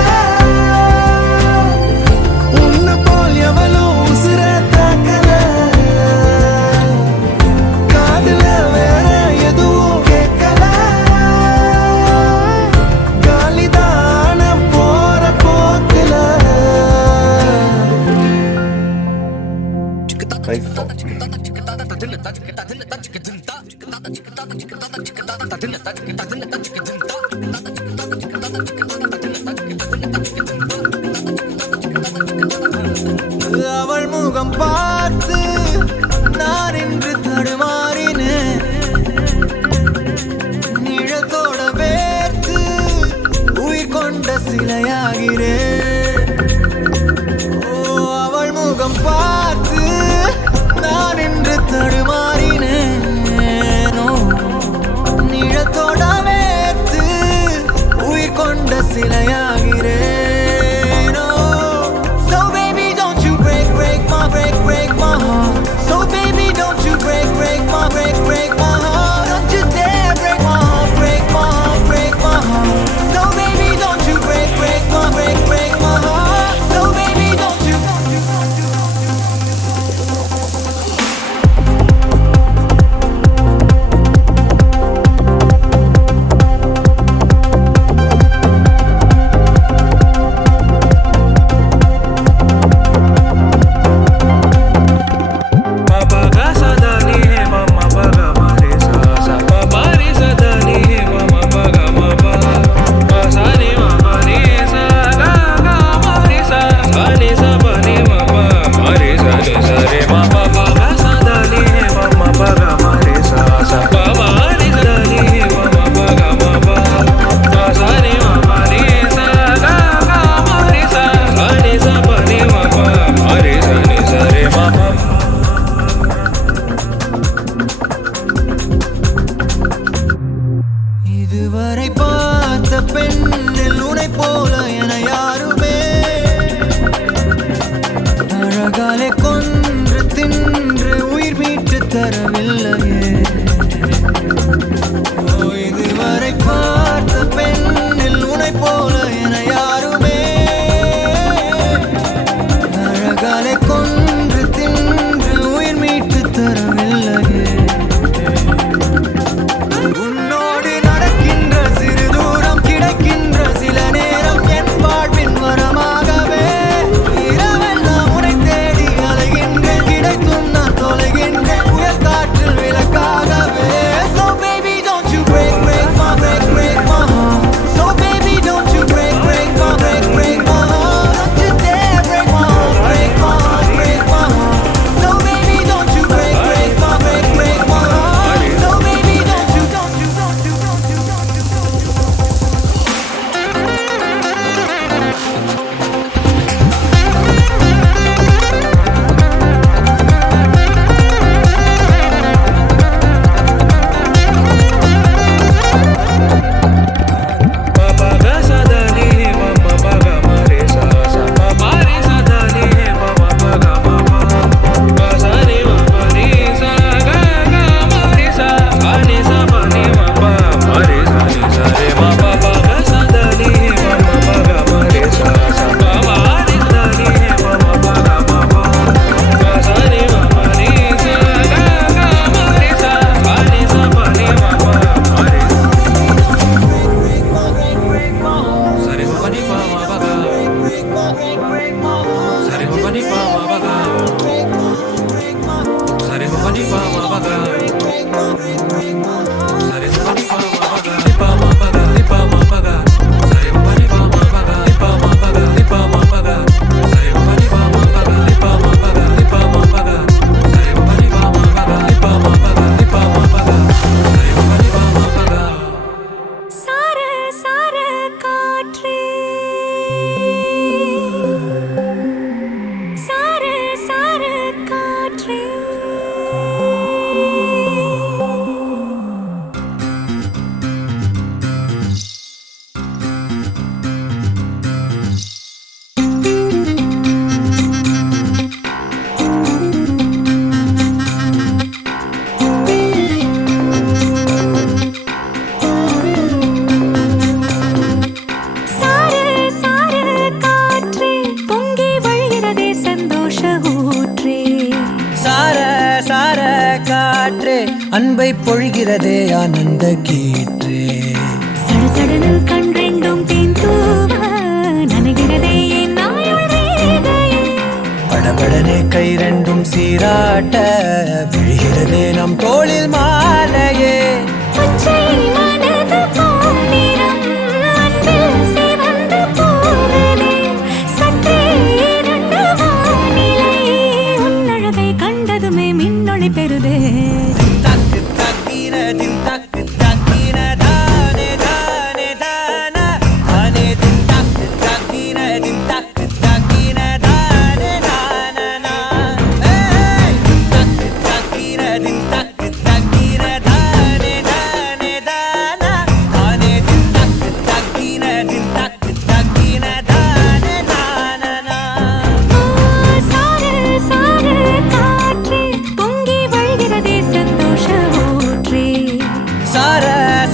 உன்னை போல் எவளோ உசுர தாக்கல காதுல வேற எதுவும் கேட்கல காலிதான போற போக்குல அவள் முகம் பார்த்து நான் என்று தடுமாறினேன் நிழத்தோட வேர்த்து உயிர் கொண்ட சிலையாகிறேன் அவள் முகம் பார்த்து நான் என்று தடுமாறினேன் நிழத்தோட வேர்த்து உயிர் கொண்ட சிலையாகிறேன் break my heart. So baby, don't you break my heart. Don't you dare break my heart, break my heart, break my heart. So baby, don't you break my heart. So baby, don't you. pani pa ma pa ga. Sa re sa pani pa ma pa ga. Sa re sa pani pa ma pa ga. Ni pa ma pa ga, ni pa ma pa ga. Sa re sa pani pa ma pa ga, ni pa ma pa ga, ni pa ma pa ga. Sa re sa pani pa ma pa ga, ni pa ma pa ga, ni pa ma pa ga. Sa re sa pani pa ma pa ga, ni pa ma pa ga, ni pa ma pa ga. Sa re sa pani pa ma pa ga. சார சார காற்றே சார சார காற்றே சார சார காற்றே பொங்கி வழிகிறதே சந்தோஷ ஊற்றே சார சார காற்றே அன்பை பொழிகிறதே ஆனந்த கீற்றே சடசடனு கண் ரெண்டும் தேன் தூவ நனைகிறதே என் நாயுள் ரேகையே படபடனே கை ரெண்டும் சீராட்ட விழுகிறதே நம் தோளில் மாலையே பச்சை மனது பொன்னிறம் அன்பில் சிவந்து போகுதே சற்றே இரண்டு வானிலை உன்னழகை கண்டதுமே மின்னொளி பெறுதே தக்கு தக்கின தின் தக்கு தக்கின தானே தானே தானா தானே தின் தக்கு தக்கின தின் தக்கு தக்கின தானே தானா ஏய் தக்கு தக்கின தின் தக்கு தக்கின தானே தானே தானா தானே தின் தக்கு தக்கின தின் தக்கு தக்கின தானே தானா சார சார காற்றே பொங்கி வழிகிறதே சந்தோஷ ஊற்றே சார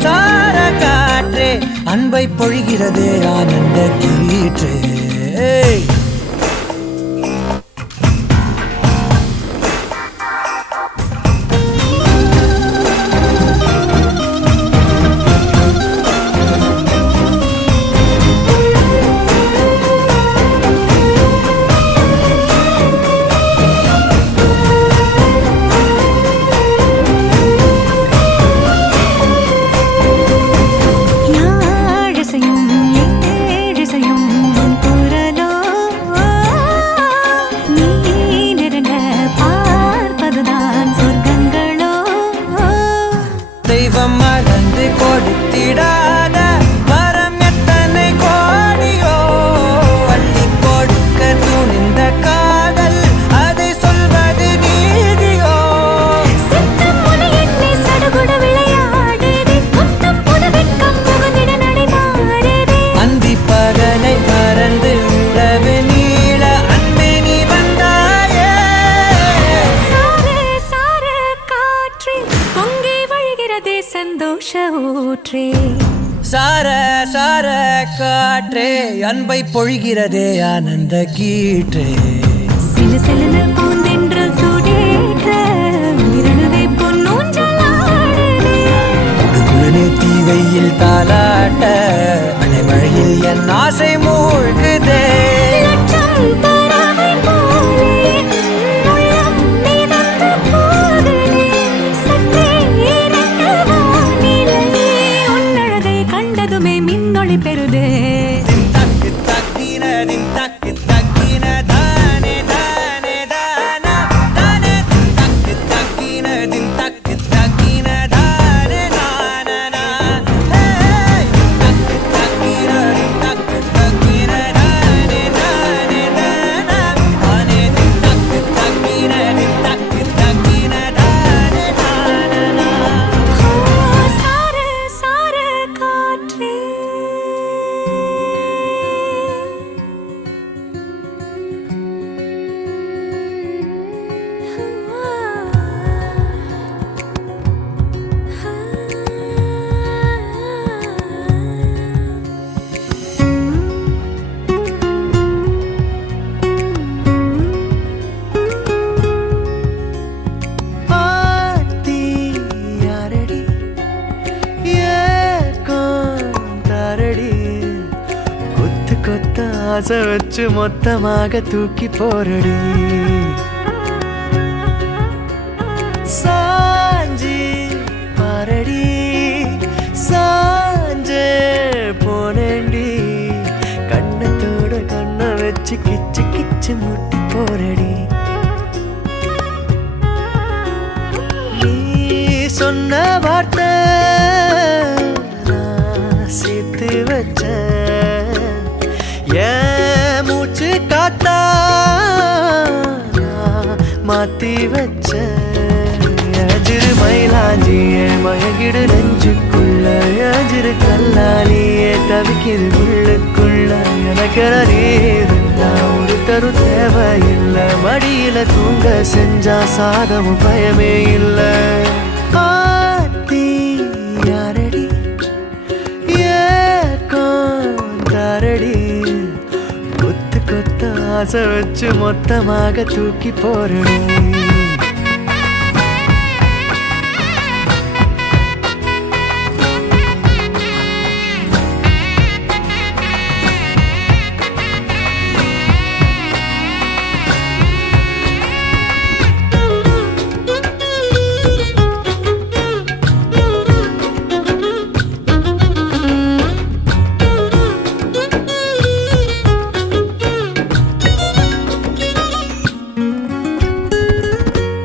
சார காற்றே அன்பை பொழிகிறதே ஆனந்த கீற்றே யாழிசையும் ஏழிசையும் உன் குரலோ நீ நெருங்க பார்ப்பதுதான் சொர்க்கங்களோ தெய்வம் மறந்து கொடுத்திடாத வரம் எத்தனை கோடியோ அள்ளி கொடுக்க துணிந்த காதல் அதை சொல்வது நீதியோ சித்தம் உனை எண்ணி சடுகுட விளையாடுதே முத்தம் புது வெட்கம் புகுந்திட நடை மாறுதே அந்தி பகலை மறந்து உறவு நீள அன்பே நீ வந்தாயே சார சார காற்றே பொங்கி வழிகிறதே சந்தோஷ ஊற்றே சார சார காற்றே அன்பை பொழிகிறதே ஆனந்த கீற்றே சிலு சிலுன்னு பூந்தென்றல் சூடேற்ற உயிரணுதே பொன்னூஞ்சலாடுதே குழுகுழுனே தீவையில் தாலாட்ட அணைமழையில் என் ஆசை மூழ்குதே லட்சம் பறவை போலே உள்ளம் மிதந்து போகுதே சற்றே இரண்டு வானிலை உன்னழகை கண்டதுமே மின்னொளி பெறுதே தக்கு தக்கின தின் தக்கு தக்கின தானே தானே தானா தானே தக்கு தக்கின தின் தக்கு தக்கின தானே தானா ஏய் தக்கு தக்கின தின் தக்கு தக்கின தானே ஆசை வச்சு மொத்தமாக தூக்கி போரடி சாஞ்சி பாரடி சாஞ்சே போனேண்டி கண்ணத்தோட கண்ணை வச்சு கிச்சு கிச்சு முட்டி போரடி நீ சொன்ன வார்த்தை நான் சேர்த்து வச்சேன் ஏன் மூச்சு காத்தா நான் மாத்தி வச்சேன் எஜிரு மயிலாஞ்சியே மயங்கிடு நெஞ்சுக்குள்ள எஜிரு கல்லாலியே தவிக்கிது உள்ளுக்குள்ள எனக்கு நீ இருந்தா ஒரு தரு தேவையில்லை மடியில தூங்க செஞ்சா சாதமும் பயமே இல்லை ஆத்தி யாரடி ஏக்காரடி கொத்து கொத்த ஆசை வச்சு மொத்தமாக தூக்கி போறடி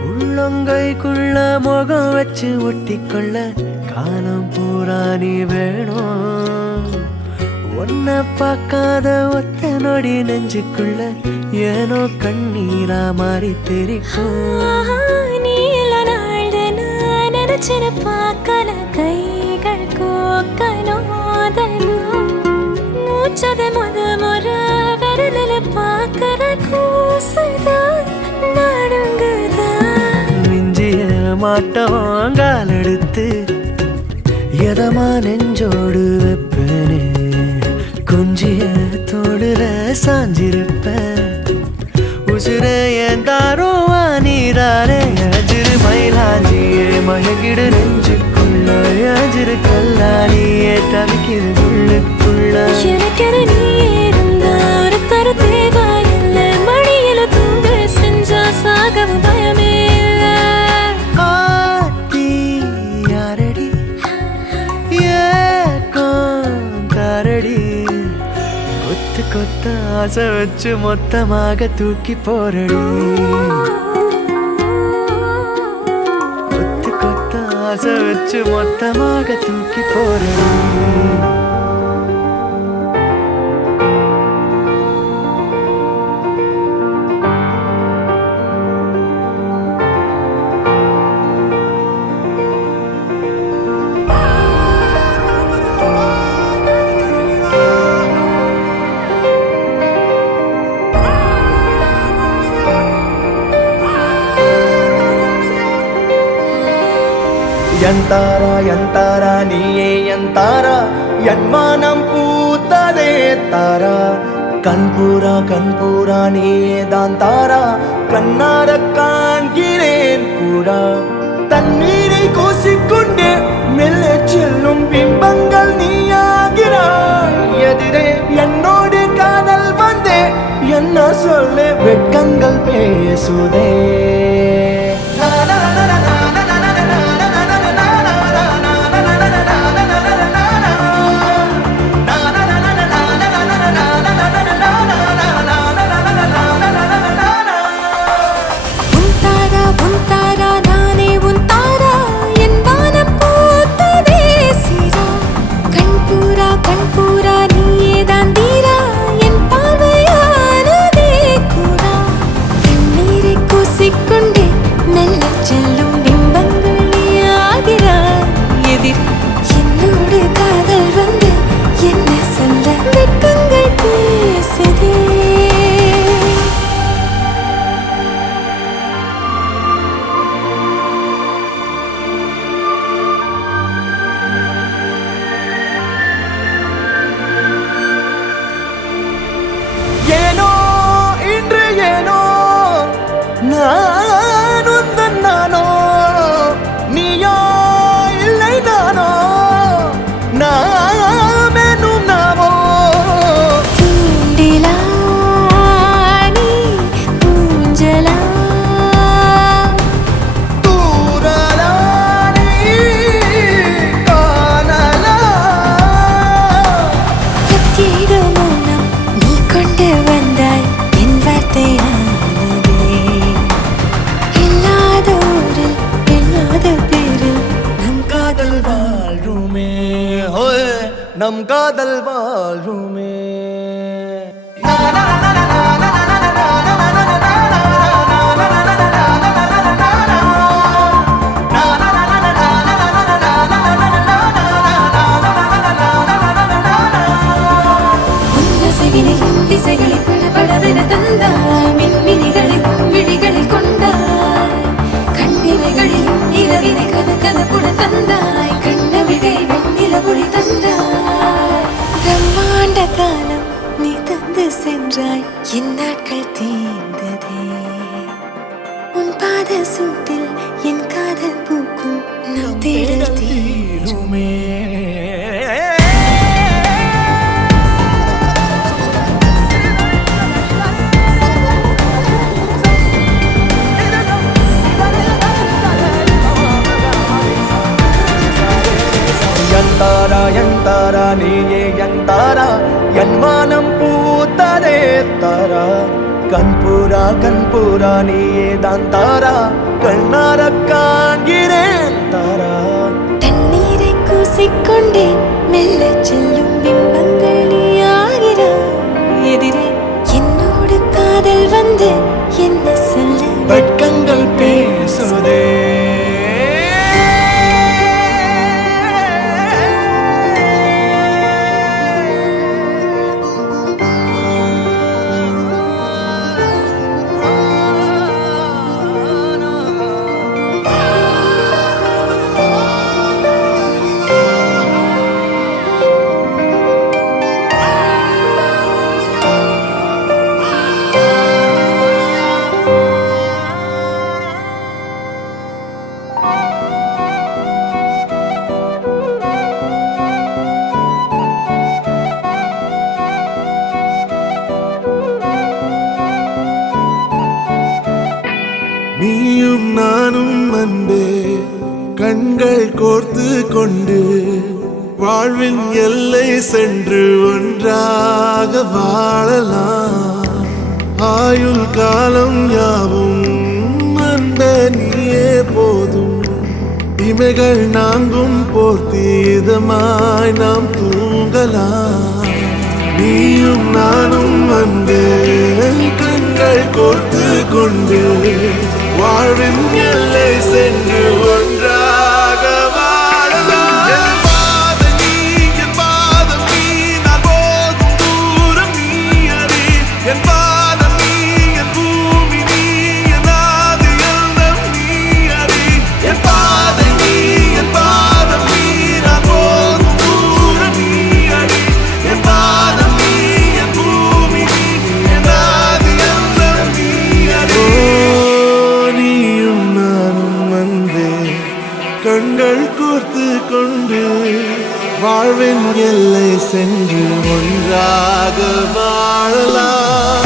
உள்ளங்கைக்குள்ள முகம் வச்சு ஒட்டிக்கொள்ள காலம் பூரா நீ வேணும் ஒன்ன பார்க்காத ஒத்த நொடி நெஞ்சுக்குள்ள ஏனோ கண்ணீரா மாறி தெரிக்கும் நீல நாள் நான் நினைச்சின பார்க்கல கைகள் கோக்கனோதனும் மூச்சத முறை விரலில் பார்க்கற கூசுதான் நடுங்குதான் மிஞ்சிய மாட்டோங்கால் எடுத்து எதமா நெஞ்சோடு வைப்பேனே கொஞ்சிய தோடுல சாஞ்சிருப்பேன் உசுர ஏன் தாரோ நீராரே அஜிரு மயிலாஞ்சியே மயங்கிடு நெஞ்சுக்குள்ள அஜிரு கல்லாலியே தவிக்கிது உள்ளுக்குள்ள எனக்கென நீ இருந்தா ஒரு தரு தேவையில்லை மடியில தூங்க செஞ்சா சாகவும் பயமே இல்லை ஆத்தி யாரடி ஏக்காரடி கொத்து கொத்த ஆசை வச்சு மொத்தமாக தூக்கி போரடி கொத்து கொத்த ஆசை வச்சு மொத்தமாக தூக்கி போரடி ಎಂತಾರ ಎಂತಾರ ನೀಯೇ ಎಂತಾರ ಎನ್ಮಾನಂ பூத்ததே தாரா கண்பூரா நீயே தான் தாரா கண்ணார காண்கிறேன் பூரா தண்ணீரை கூசிக்கொண்டே மெல்ல செல்லும் பிம்பங்கள் நீயாகிறாய் எதிரே என்னோடு காதல் வந்தே என்ன சொல்ல வெட்கங்கள் பேசுதே கொண்டே தந்தாய் மின்மினிகளில் விழிகளில் கொண்டாய் கண்ணிமைகளில் இரவினை கதகதப்புட தந்தாய் கண்ணவிகை வெண்ணிலவொளி தந்தாய் பிரம்மாண்ட காலம் நீ தந்து சென்றாய் என் நாட்கள் தீர்ந்ததே உன் பாத சூட்டில் என் காதல் பூக்கும் நம் தேடல் தீருமே யந்தாரா யந்தாரா நீயே யந்தாரா என் வானம் பூத்ததே தாரா கண்பூரா நீயே தான் தாரா கண்ணார காண்கிறேன் தாரா தண்ணீரை கூசிக்கொண்டே மெல்ல செல்லும் பிம்பங்கள் நீயாகிறாய் எதிரே என்னோடு காதல் வந்து என்ன சொல்ல வெட்கங்கள் பேசுதே நீயும் நானும் அன்பே கண்கள் கோர்த்து கொண்டு வாழ்வின் எல்லை சென்று ஒன்றாக வாழலாம் ஆயுள் காலம் யாவும் அன்பே நீயே போதும் இமைகள் நான்கும் போர்த்தி இதமாய் நாம் தூங்கலாம் நீயும் நானும் அன்பே கண்கள் கோர்த்து கொண்டு வாழ்வின் எல்லை சென்று ஒன்றாக வாழலாம் என் பாதம் நீ நான் போகும் தூரம் நீ அறி என் பாதம் நீ என் பூமி நீ என் ஆதி எல்லாம் நீ அறி என் பாதை நீ என் பாதம் நீ நான் போகும் தூரம் நீ அறி என் பாதம் நீ என் பூமி நீ என் ஆதி எல்லாம் நீ அறி நீயும் நானும் வந்தே கண்கள் கோர்த்து கொண்டு வாழ்வின் எல்லை சென்று ஒன்றாக வாழலாம்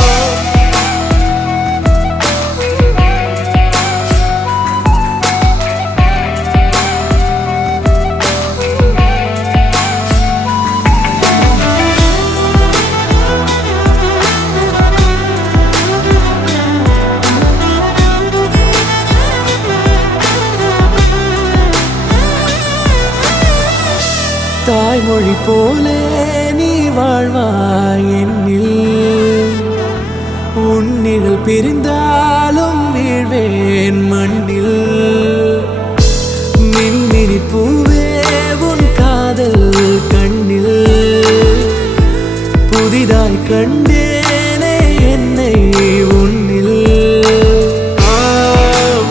தாய்மொழி போலே நீ வாழ்வாய் என்னில் உன்னில் பிரிந்தாலும் வீழ்வேன் மண்ணில் மின்மினி பூவே உன் காதல் கண்ணில் புதிதாய் கண்டேனே என்னை உன்னில்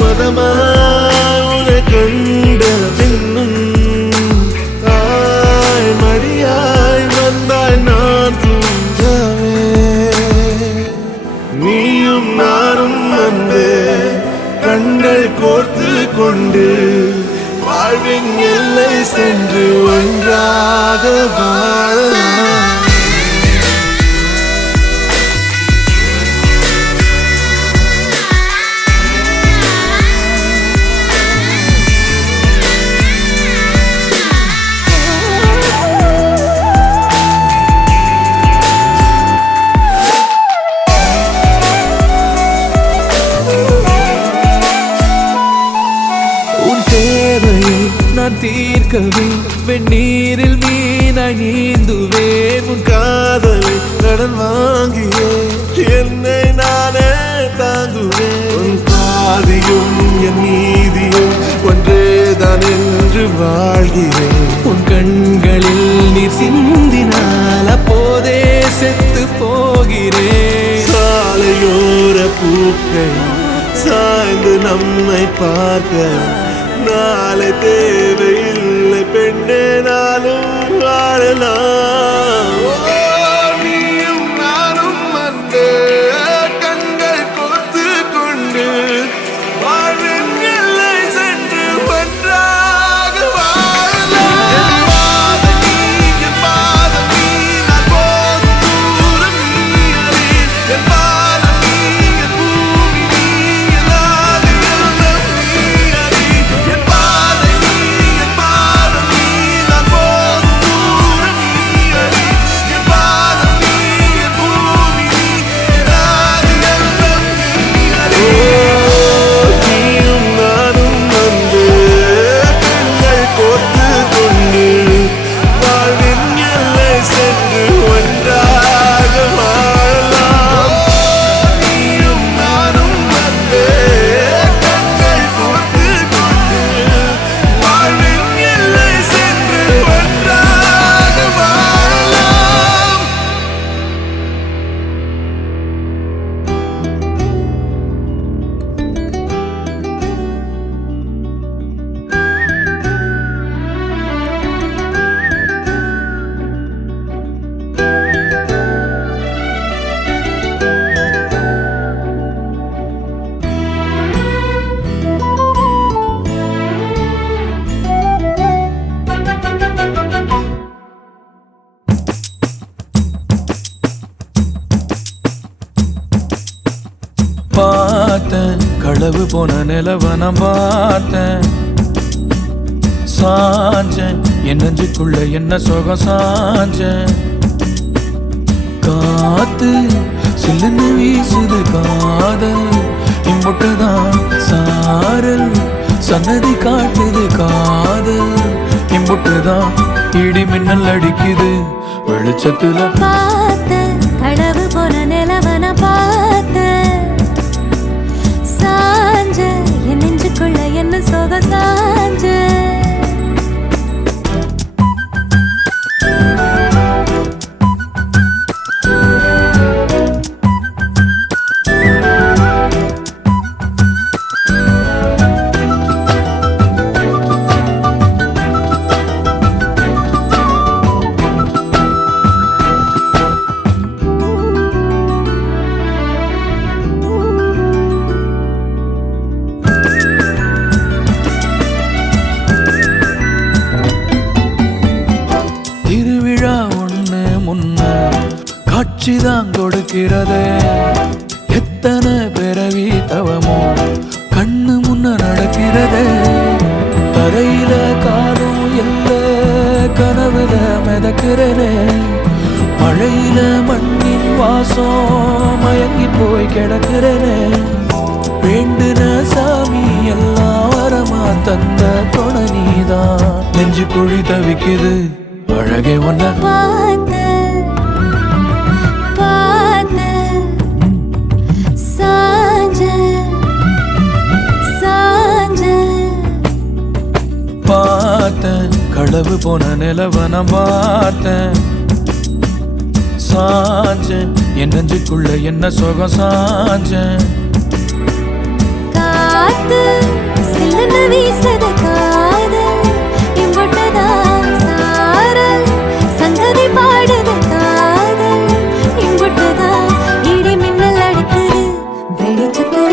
மதமாய் உன்னை கண்ட பின்னும் மடியாய் வந்தாய் நான் தூங்கவே நீயும் நானும் அன்பே கண்கள் கோர்த்து கொண்டு வாழ்வின் எல்லை சென்று ஒன்றாக வாழலாம் நான் தீர்க்கவே வெந்நீரில் மீனாய் நீந்துவேன் உன் காதலை கடன் வாங்கியே என்னை நானே தாங்குவேன் உன் பாதியும் என் நீதியும் ஒன்றேதான் என்று வாழ்கிறேன் உன் கண்களில் நீர் சிந்தினால் அப்போதே செத்து போகிறேன் சாலை பூக்கள் சாய்ந்து நம்மை பார்க்க நாளை தேவையில்லை பெண்ணே நாளும் வாழலாம். நீயும் நானும் வந்து கண்கள் கோர்த்து கொண்டு வாழ்வின் எல்லை சென்று ஒன்றாக வாழலாம். என் பாதம் நீ, என் பாதம் நீ, நான் போகும் தூரம் நீ அறி. என் பாதம் நீ, என் பூமி நீ, என் ஆதி எல்லாம் நீ அறி. என் பாதை நீ, என் பாதம் நீ, நான் போகும் தூரம் நீ அறி. என் பாதம் நீ, என் பூமி நீ, என் ஆதி எல்லாம் நீ அறி. நீயும் நானும் வந்து கண்கள் கோர்த்து கொண்டு வாழ்வின் எல்லை சென்று ஒன்றாக வாழலாம். நீயும் நானும் வந்து கண்கள் கோர்த்து கொண்டு வாழ்வின் எல்லை சென்று ஒன்றாக வாழலாம். பார்த்தேன் களவு போன நிலவன பார்த்தேன் சாஞ்சேன் என் நெஞ்சுக்குள்ள என்ன சுகம் சாஞ்சேன் காத்து சில்லுன்னு வீசுது காதல் இம்புட்டுதான் சாரல் சன்னதி காட்டுது காதல் இம்புட்டுதான் இடி மின்னல் அடிக்குது வெளிச்சத்துல பார்த்த கடவு போன நிலவன பார்த்த சாஞ்ச என் நெஞ்சுக்குள்ள என்ன சோக சாஞ்ச திருவிழா ஒண்ணு முன்ன காட்சிதான் கொடுக்கிறதே எத்தனை பிறவி தவமோ கண்ணு முன்ன நடக்கிறதே தரையில காலும் இல்ல கனவுல மிதக்கிறனே மழையில மண்ணின் வாசம் மயங்கி போய் கிடக்கிறனே வேண்டுன சாமி எல்லாம் வரமா தந்த துணை நீதான் நெஞ்சு குழி தவிக்குது அழகே ஒன்ன பார்த்த பார்த்த சாஞ்ச சாஞ்ச பார்த்தேன் களவு போன நிலவன பார்த்தேன் சாஞ்சேன் என் நெஞ்சுக்குள்ள என்ன சுகம் சாஞ்சேன் காத்து சில்லுன்னு வீசுது காதல் இம்புட்டுதா சாரல் சங்கதி பாடுது காதல் இம்புட்டுதா இடி மின்னல் அடிக்குது வெளிச்சத்துல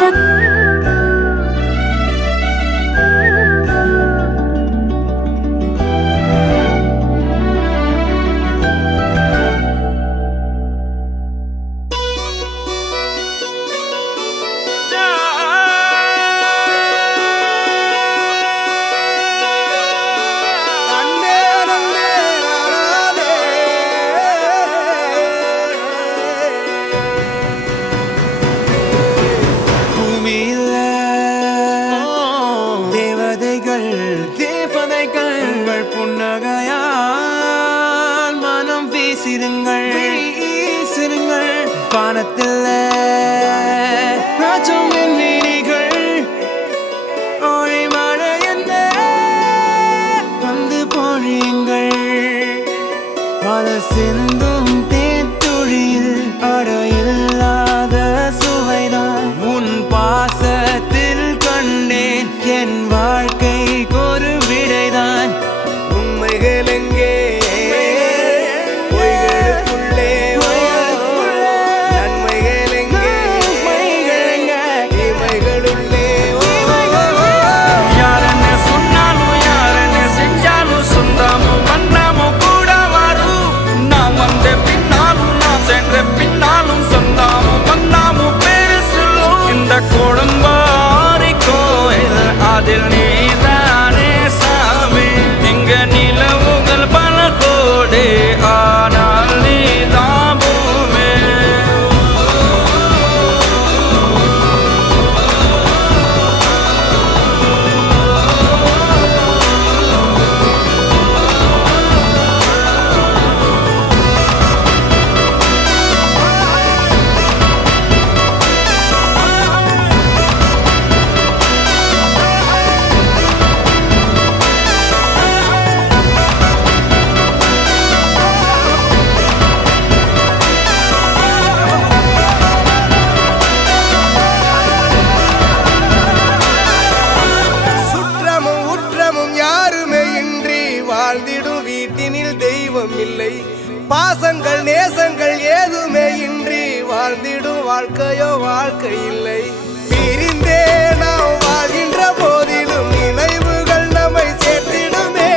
வாழ்க்கையோ வாழ்க்கை இல்லை. பிரிந்தே நாம் வாழ்கின்ற போதிலும் நினைவுகள் நம்மை சேர்த்திடுமே.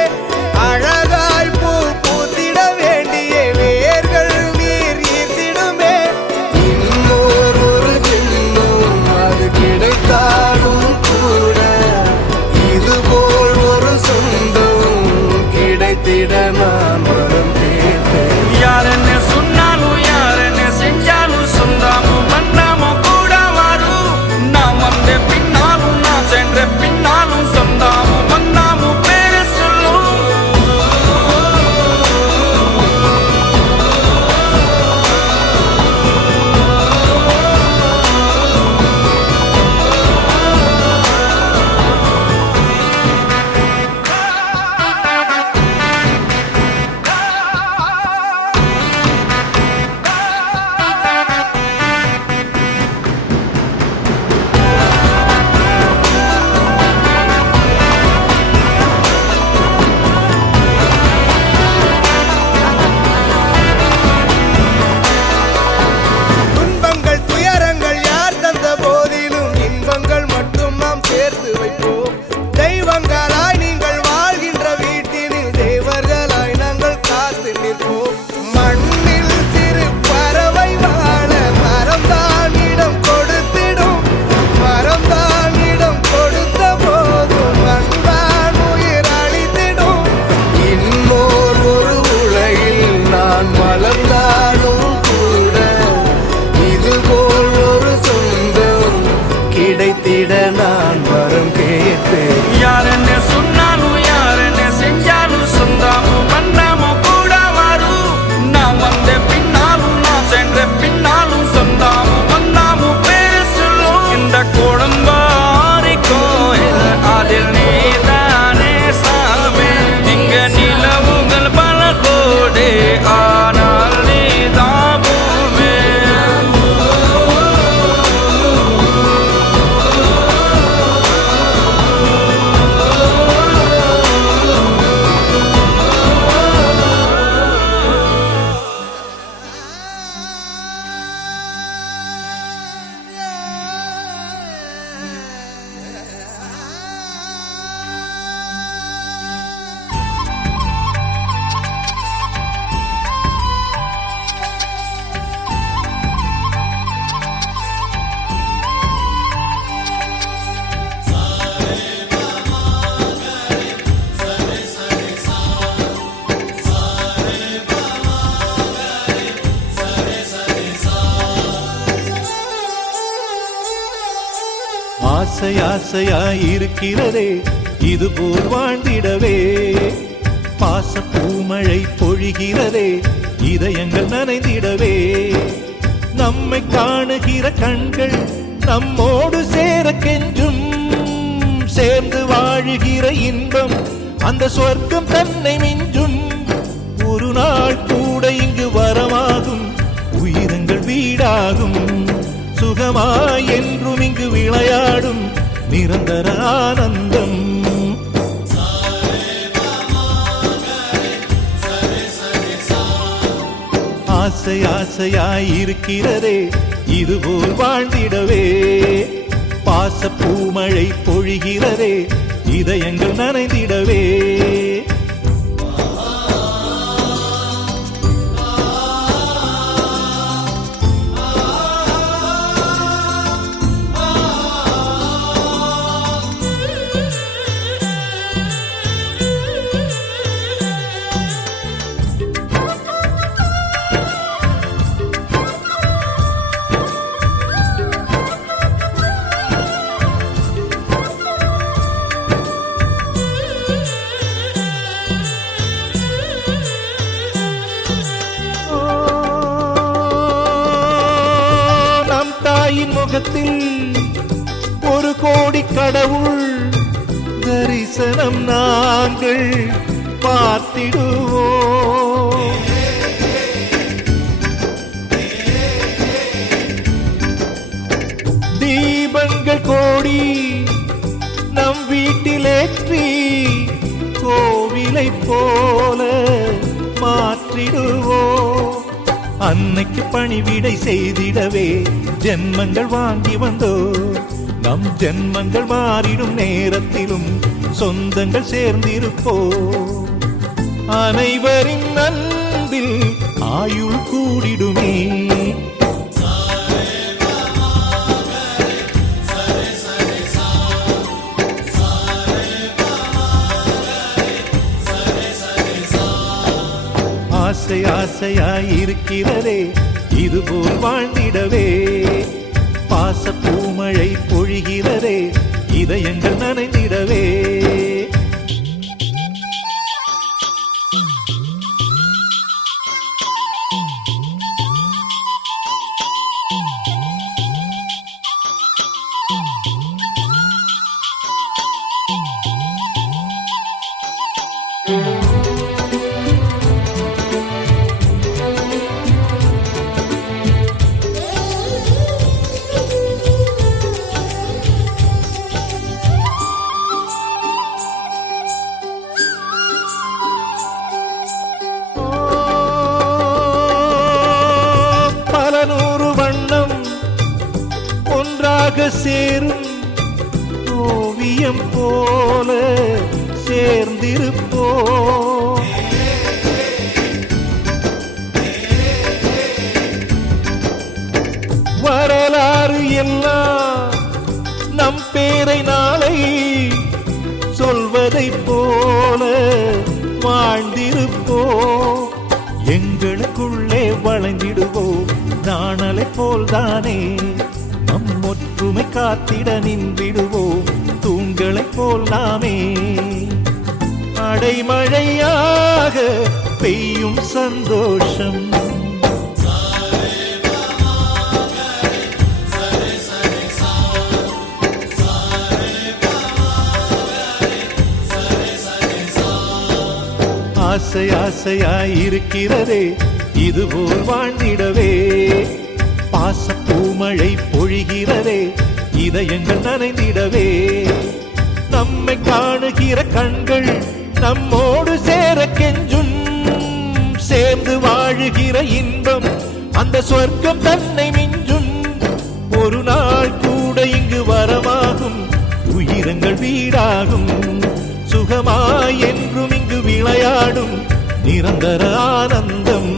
அழகாய் பூ பூத்திட வேண்டிய வேர்கள் நீர் ஈர்த்திடுமே. இன்னொரு ஒரு ஜென்மம் அது கிடைத்தாலும் கூட இதுபோல் ஒரு சொந்தம் கிடைத்திட நான் வரம் கேட்பேன். யார் என்ன சொன்னாலும் யார் என்ன செஞ்சாலும் சொந்தாமும் மன்னாமும் கூட வரும். நான் வந்த பின்னாலும் நான் சென்ற பின்னாலும் சொந்தாமும் மன்னாமும் பேரு சொல்லும். துன்பங்கள் துயரங்கள் யார் தந்த போதிலும் இன்பங்கள் மட்டும் நாம் சேர்த்து வைப்போம். தெய்வங்களாய் நீங்கள் வாழ்கின்ற வீட்டினில் தேவர்களாய் நாங்கள் காத்து நிற்போம். மண்ணில் சிறு பறவை வாழ மரம்தான் இடம் கொடுத்திடும். மரம்தான் இடம் கொடுத்த போதும் மண்தான் உயிர் அளித்திடும். இன்னோர் ஒரு உலகில் நான் வளர்ந்தாலும் கூட இதுபோல் ஒரு சொந்தம் கிடைத்திட நான் வரம் கேட்பேன். யார் என்ன சொன்னாலும் யார் என்ன செஞ்சாலும் சொந்தாமும் மன்னாமும் கூட வரும். நான் வந்த பின்னாலும் நான் சென்ற பின்னாலும் சொந்தாமும் மன்னாமும் பேரு சொல்லும். இந்த குடும்பாரி கோயில் அதில் நீதானே சாமி. இங்க நிலவுகள் பல கோடி ஆனால் நீதான் பூமி. ஆசை ஆசையாயிருக்கிறதே இதுபோல் வாழ்ந்திடவே. பாச பூமழை பொழிகிறதே இதயங்கள் நனைந்திடவே. நம்மை காணுகிற கண்கள் நம்மோடு சேர கெஞ்சும். சேர்ந்து வாழுகிற இன்பம் அந்த சொர்க்கம் தன்னை மிஞ்சும். ஒரு நாள் கூட இங்கு வரமாகும் உயிரங்கள் வீடாகும். சுகமாய் என்றும் இங்கு விளையாடும் நிரந்தர ஆனந்தம். ஆசை ஆசையாயிருக்கிறதே இதுபோல் வாழ்ந்திடவே. பாச பூமழை பொழிகிறதே இதயங்கள் நனைந்திடவே. முகத்தில் ஒரு கோடி கடவுள் தரிசனம் நாங்கள் பார்த்திடுவோம். தீபங்கள் கோடி நம் வீட்டிலேற்றி கோவிலை போல மாற்றிடுவோம். அன்னைக்கு பணிவிடை செய்திடவே ஜென்மங்கள் வாங்கி வந்தோ. நம் ஜென்மங்கள் மாறிடும் நேரத்திலும் சொந்தங்கள் சேர்ந்திருப்போ. அனைவரின் அன்பில் ஆயுள் கூடிடுமே. ஆசை ஆசையாயிருக்கிறதே இதுபோல் வாழ்ந்திடவே. பாச பூமழை பொழிகிறதே இதயங்கள் நனைந்திடவே. சேரும் ஓவியம் போல சேர்ந்திருப்போ. வரலாறு எல்லாம் நம் பேரை நாளை சொல்வதை போல வாழ்ந்திருப்போ. எங்களுக்குள்ளே வளைந்திடுவோம் நாணலை போல்தானே. நம் ஒற்றுமை காத்திட நின்றிடுவோம் தூண்களைப் போல் நாமே. அடைமழையாக பெய்யும் சந்தோஷம். ஆசை ஆசையாயிருக்கிறதே இதுபோல் வாழ்ந்திடவே. பாச பூமழை பொழிகிறதே இதயங்கள் நனைந்திடவே. நம்மை காணுகிற கண்கள் நம்மோடு சேர கெஞ்சும். சேர்ந்து வாழுகிற இன்பம் அந்த சொர்க்கம் தன்னை மிஞ்சும். ஒரு நாள் கூட இங்கு வரமாகும் உயிரங்கள் வீடாகும். சுகமாய் என்றும் இங்கு விளையாடும் நிரந்தர ஆனந்தம்.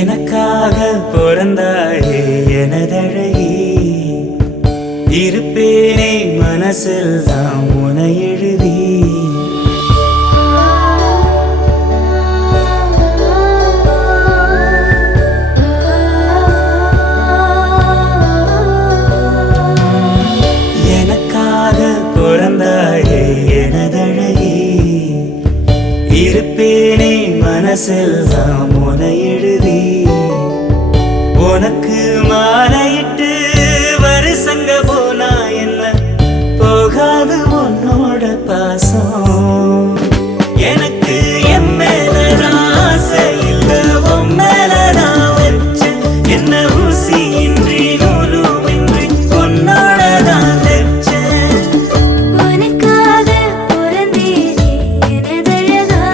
எனக்காக பிறந்தாயே எனதழகி. இருப்பேனே மனசில் தான் உனை எழுதி. எனக்காக பிறந்தாயே எனதழகி. இருப்பேனே மனசில் தான் உனை எழுதி. உனக்கு மாலையிட்டு வருஷங்க போனா என்ன போகாது உன்னோட பாசம். எனக்கு என் மேலதான் ஆசை இல்ல உன் மேலதான் வச்ச. என்ன ஊசி இன்றி நூலும் இன்றி உன்னோட தான் வச்ச. உனக்காக பிறந்தேனே எனதழகா.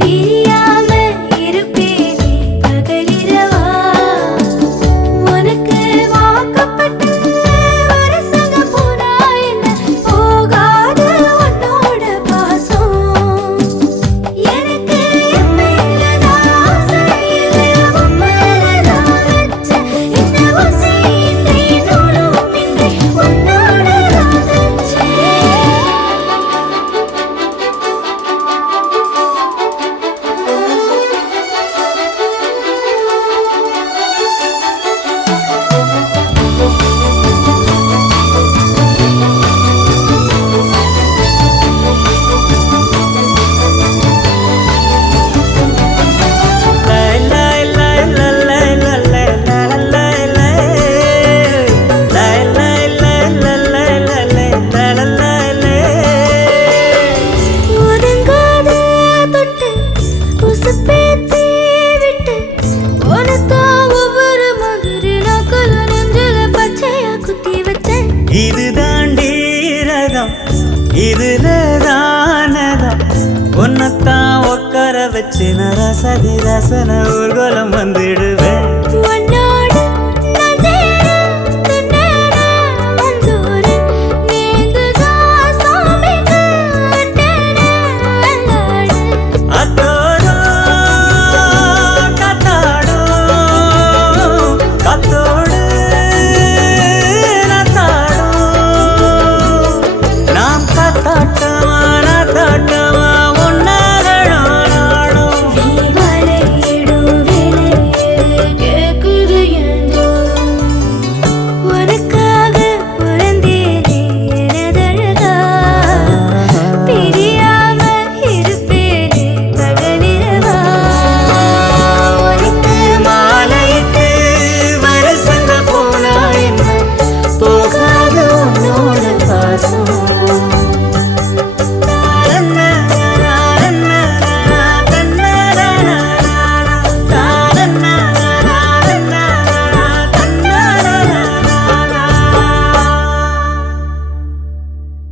பிரியாம இருப்பேனே வச்சு நரசதி ரசன ஊர்கோலம் வந்திடுவேன் உன்னோடு நான் சேர திண்ணேற வந்தோரு நீங்குதான் சாமிக்கு அட்டேற அல்லாடு அத்தோடும் காத்தாடும் காத்தோடு நாத்தாடும் நாம் காத்தாட்டம்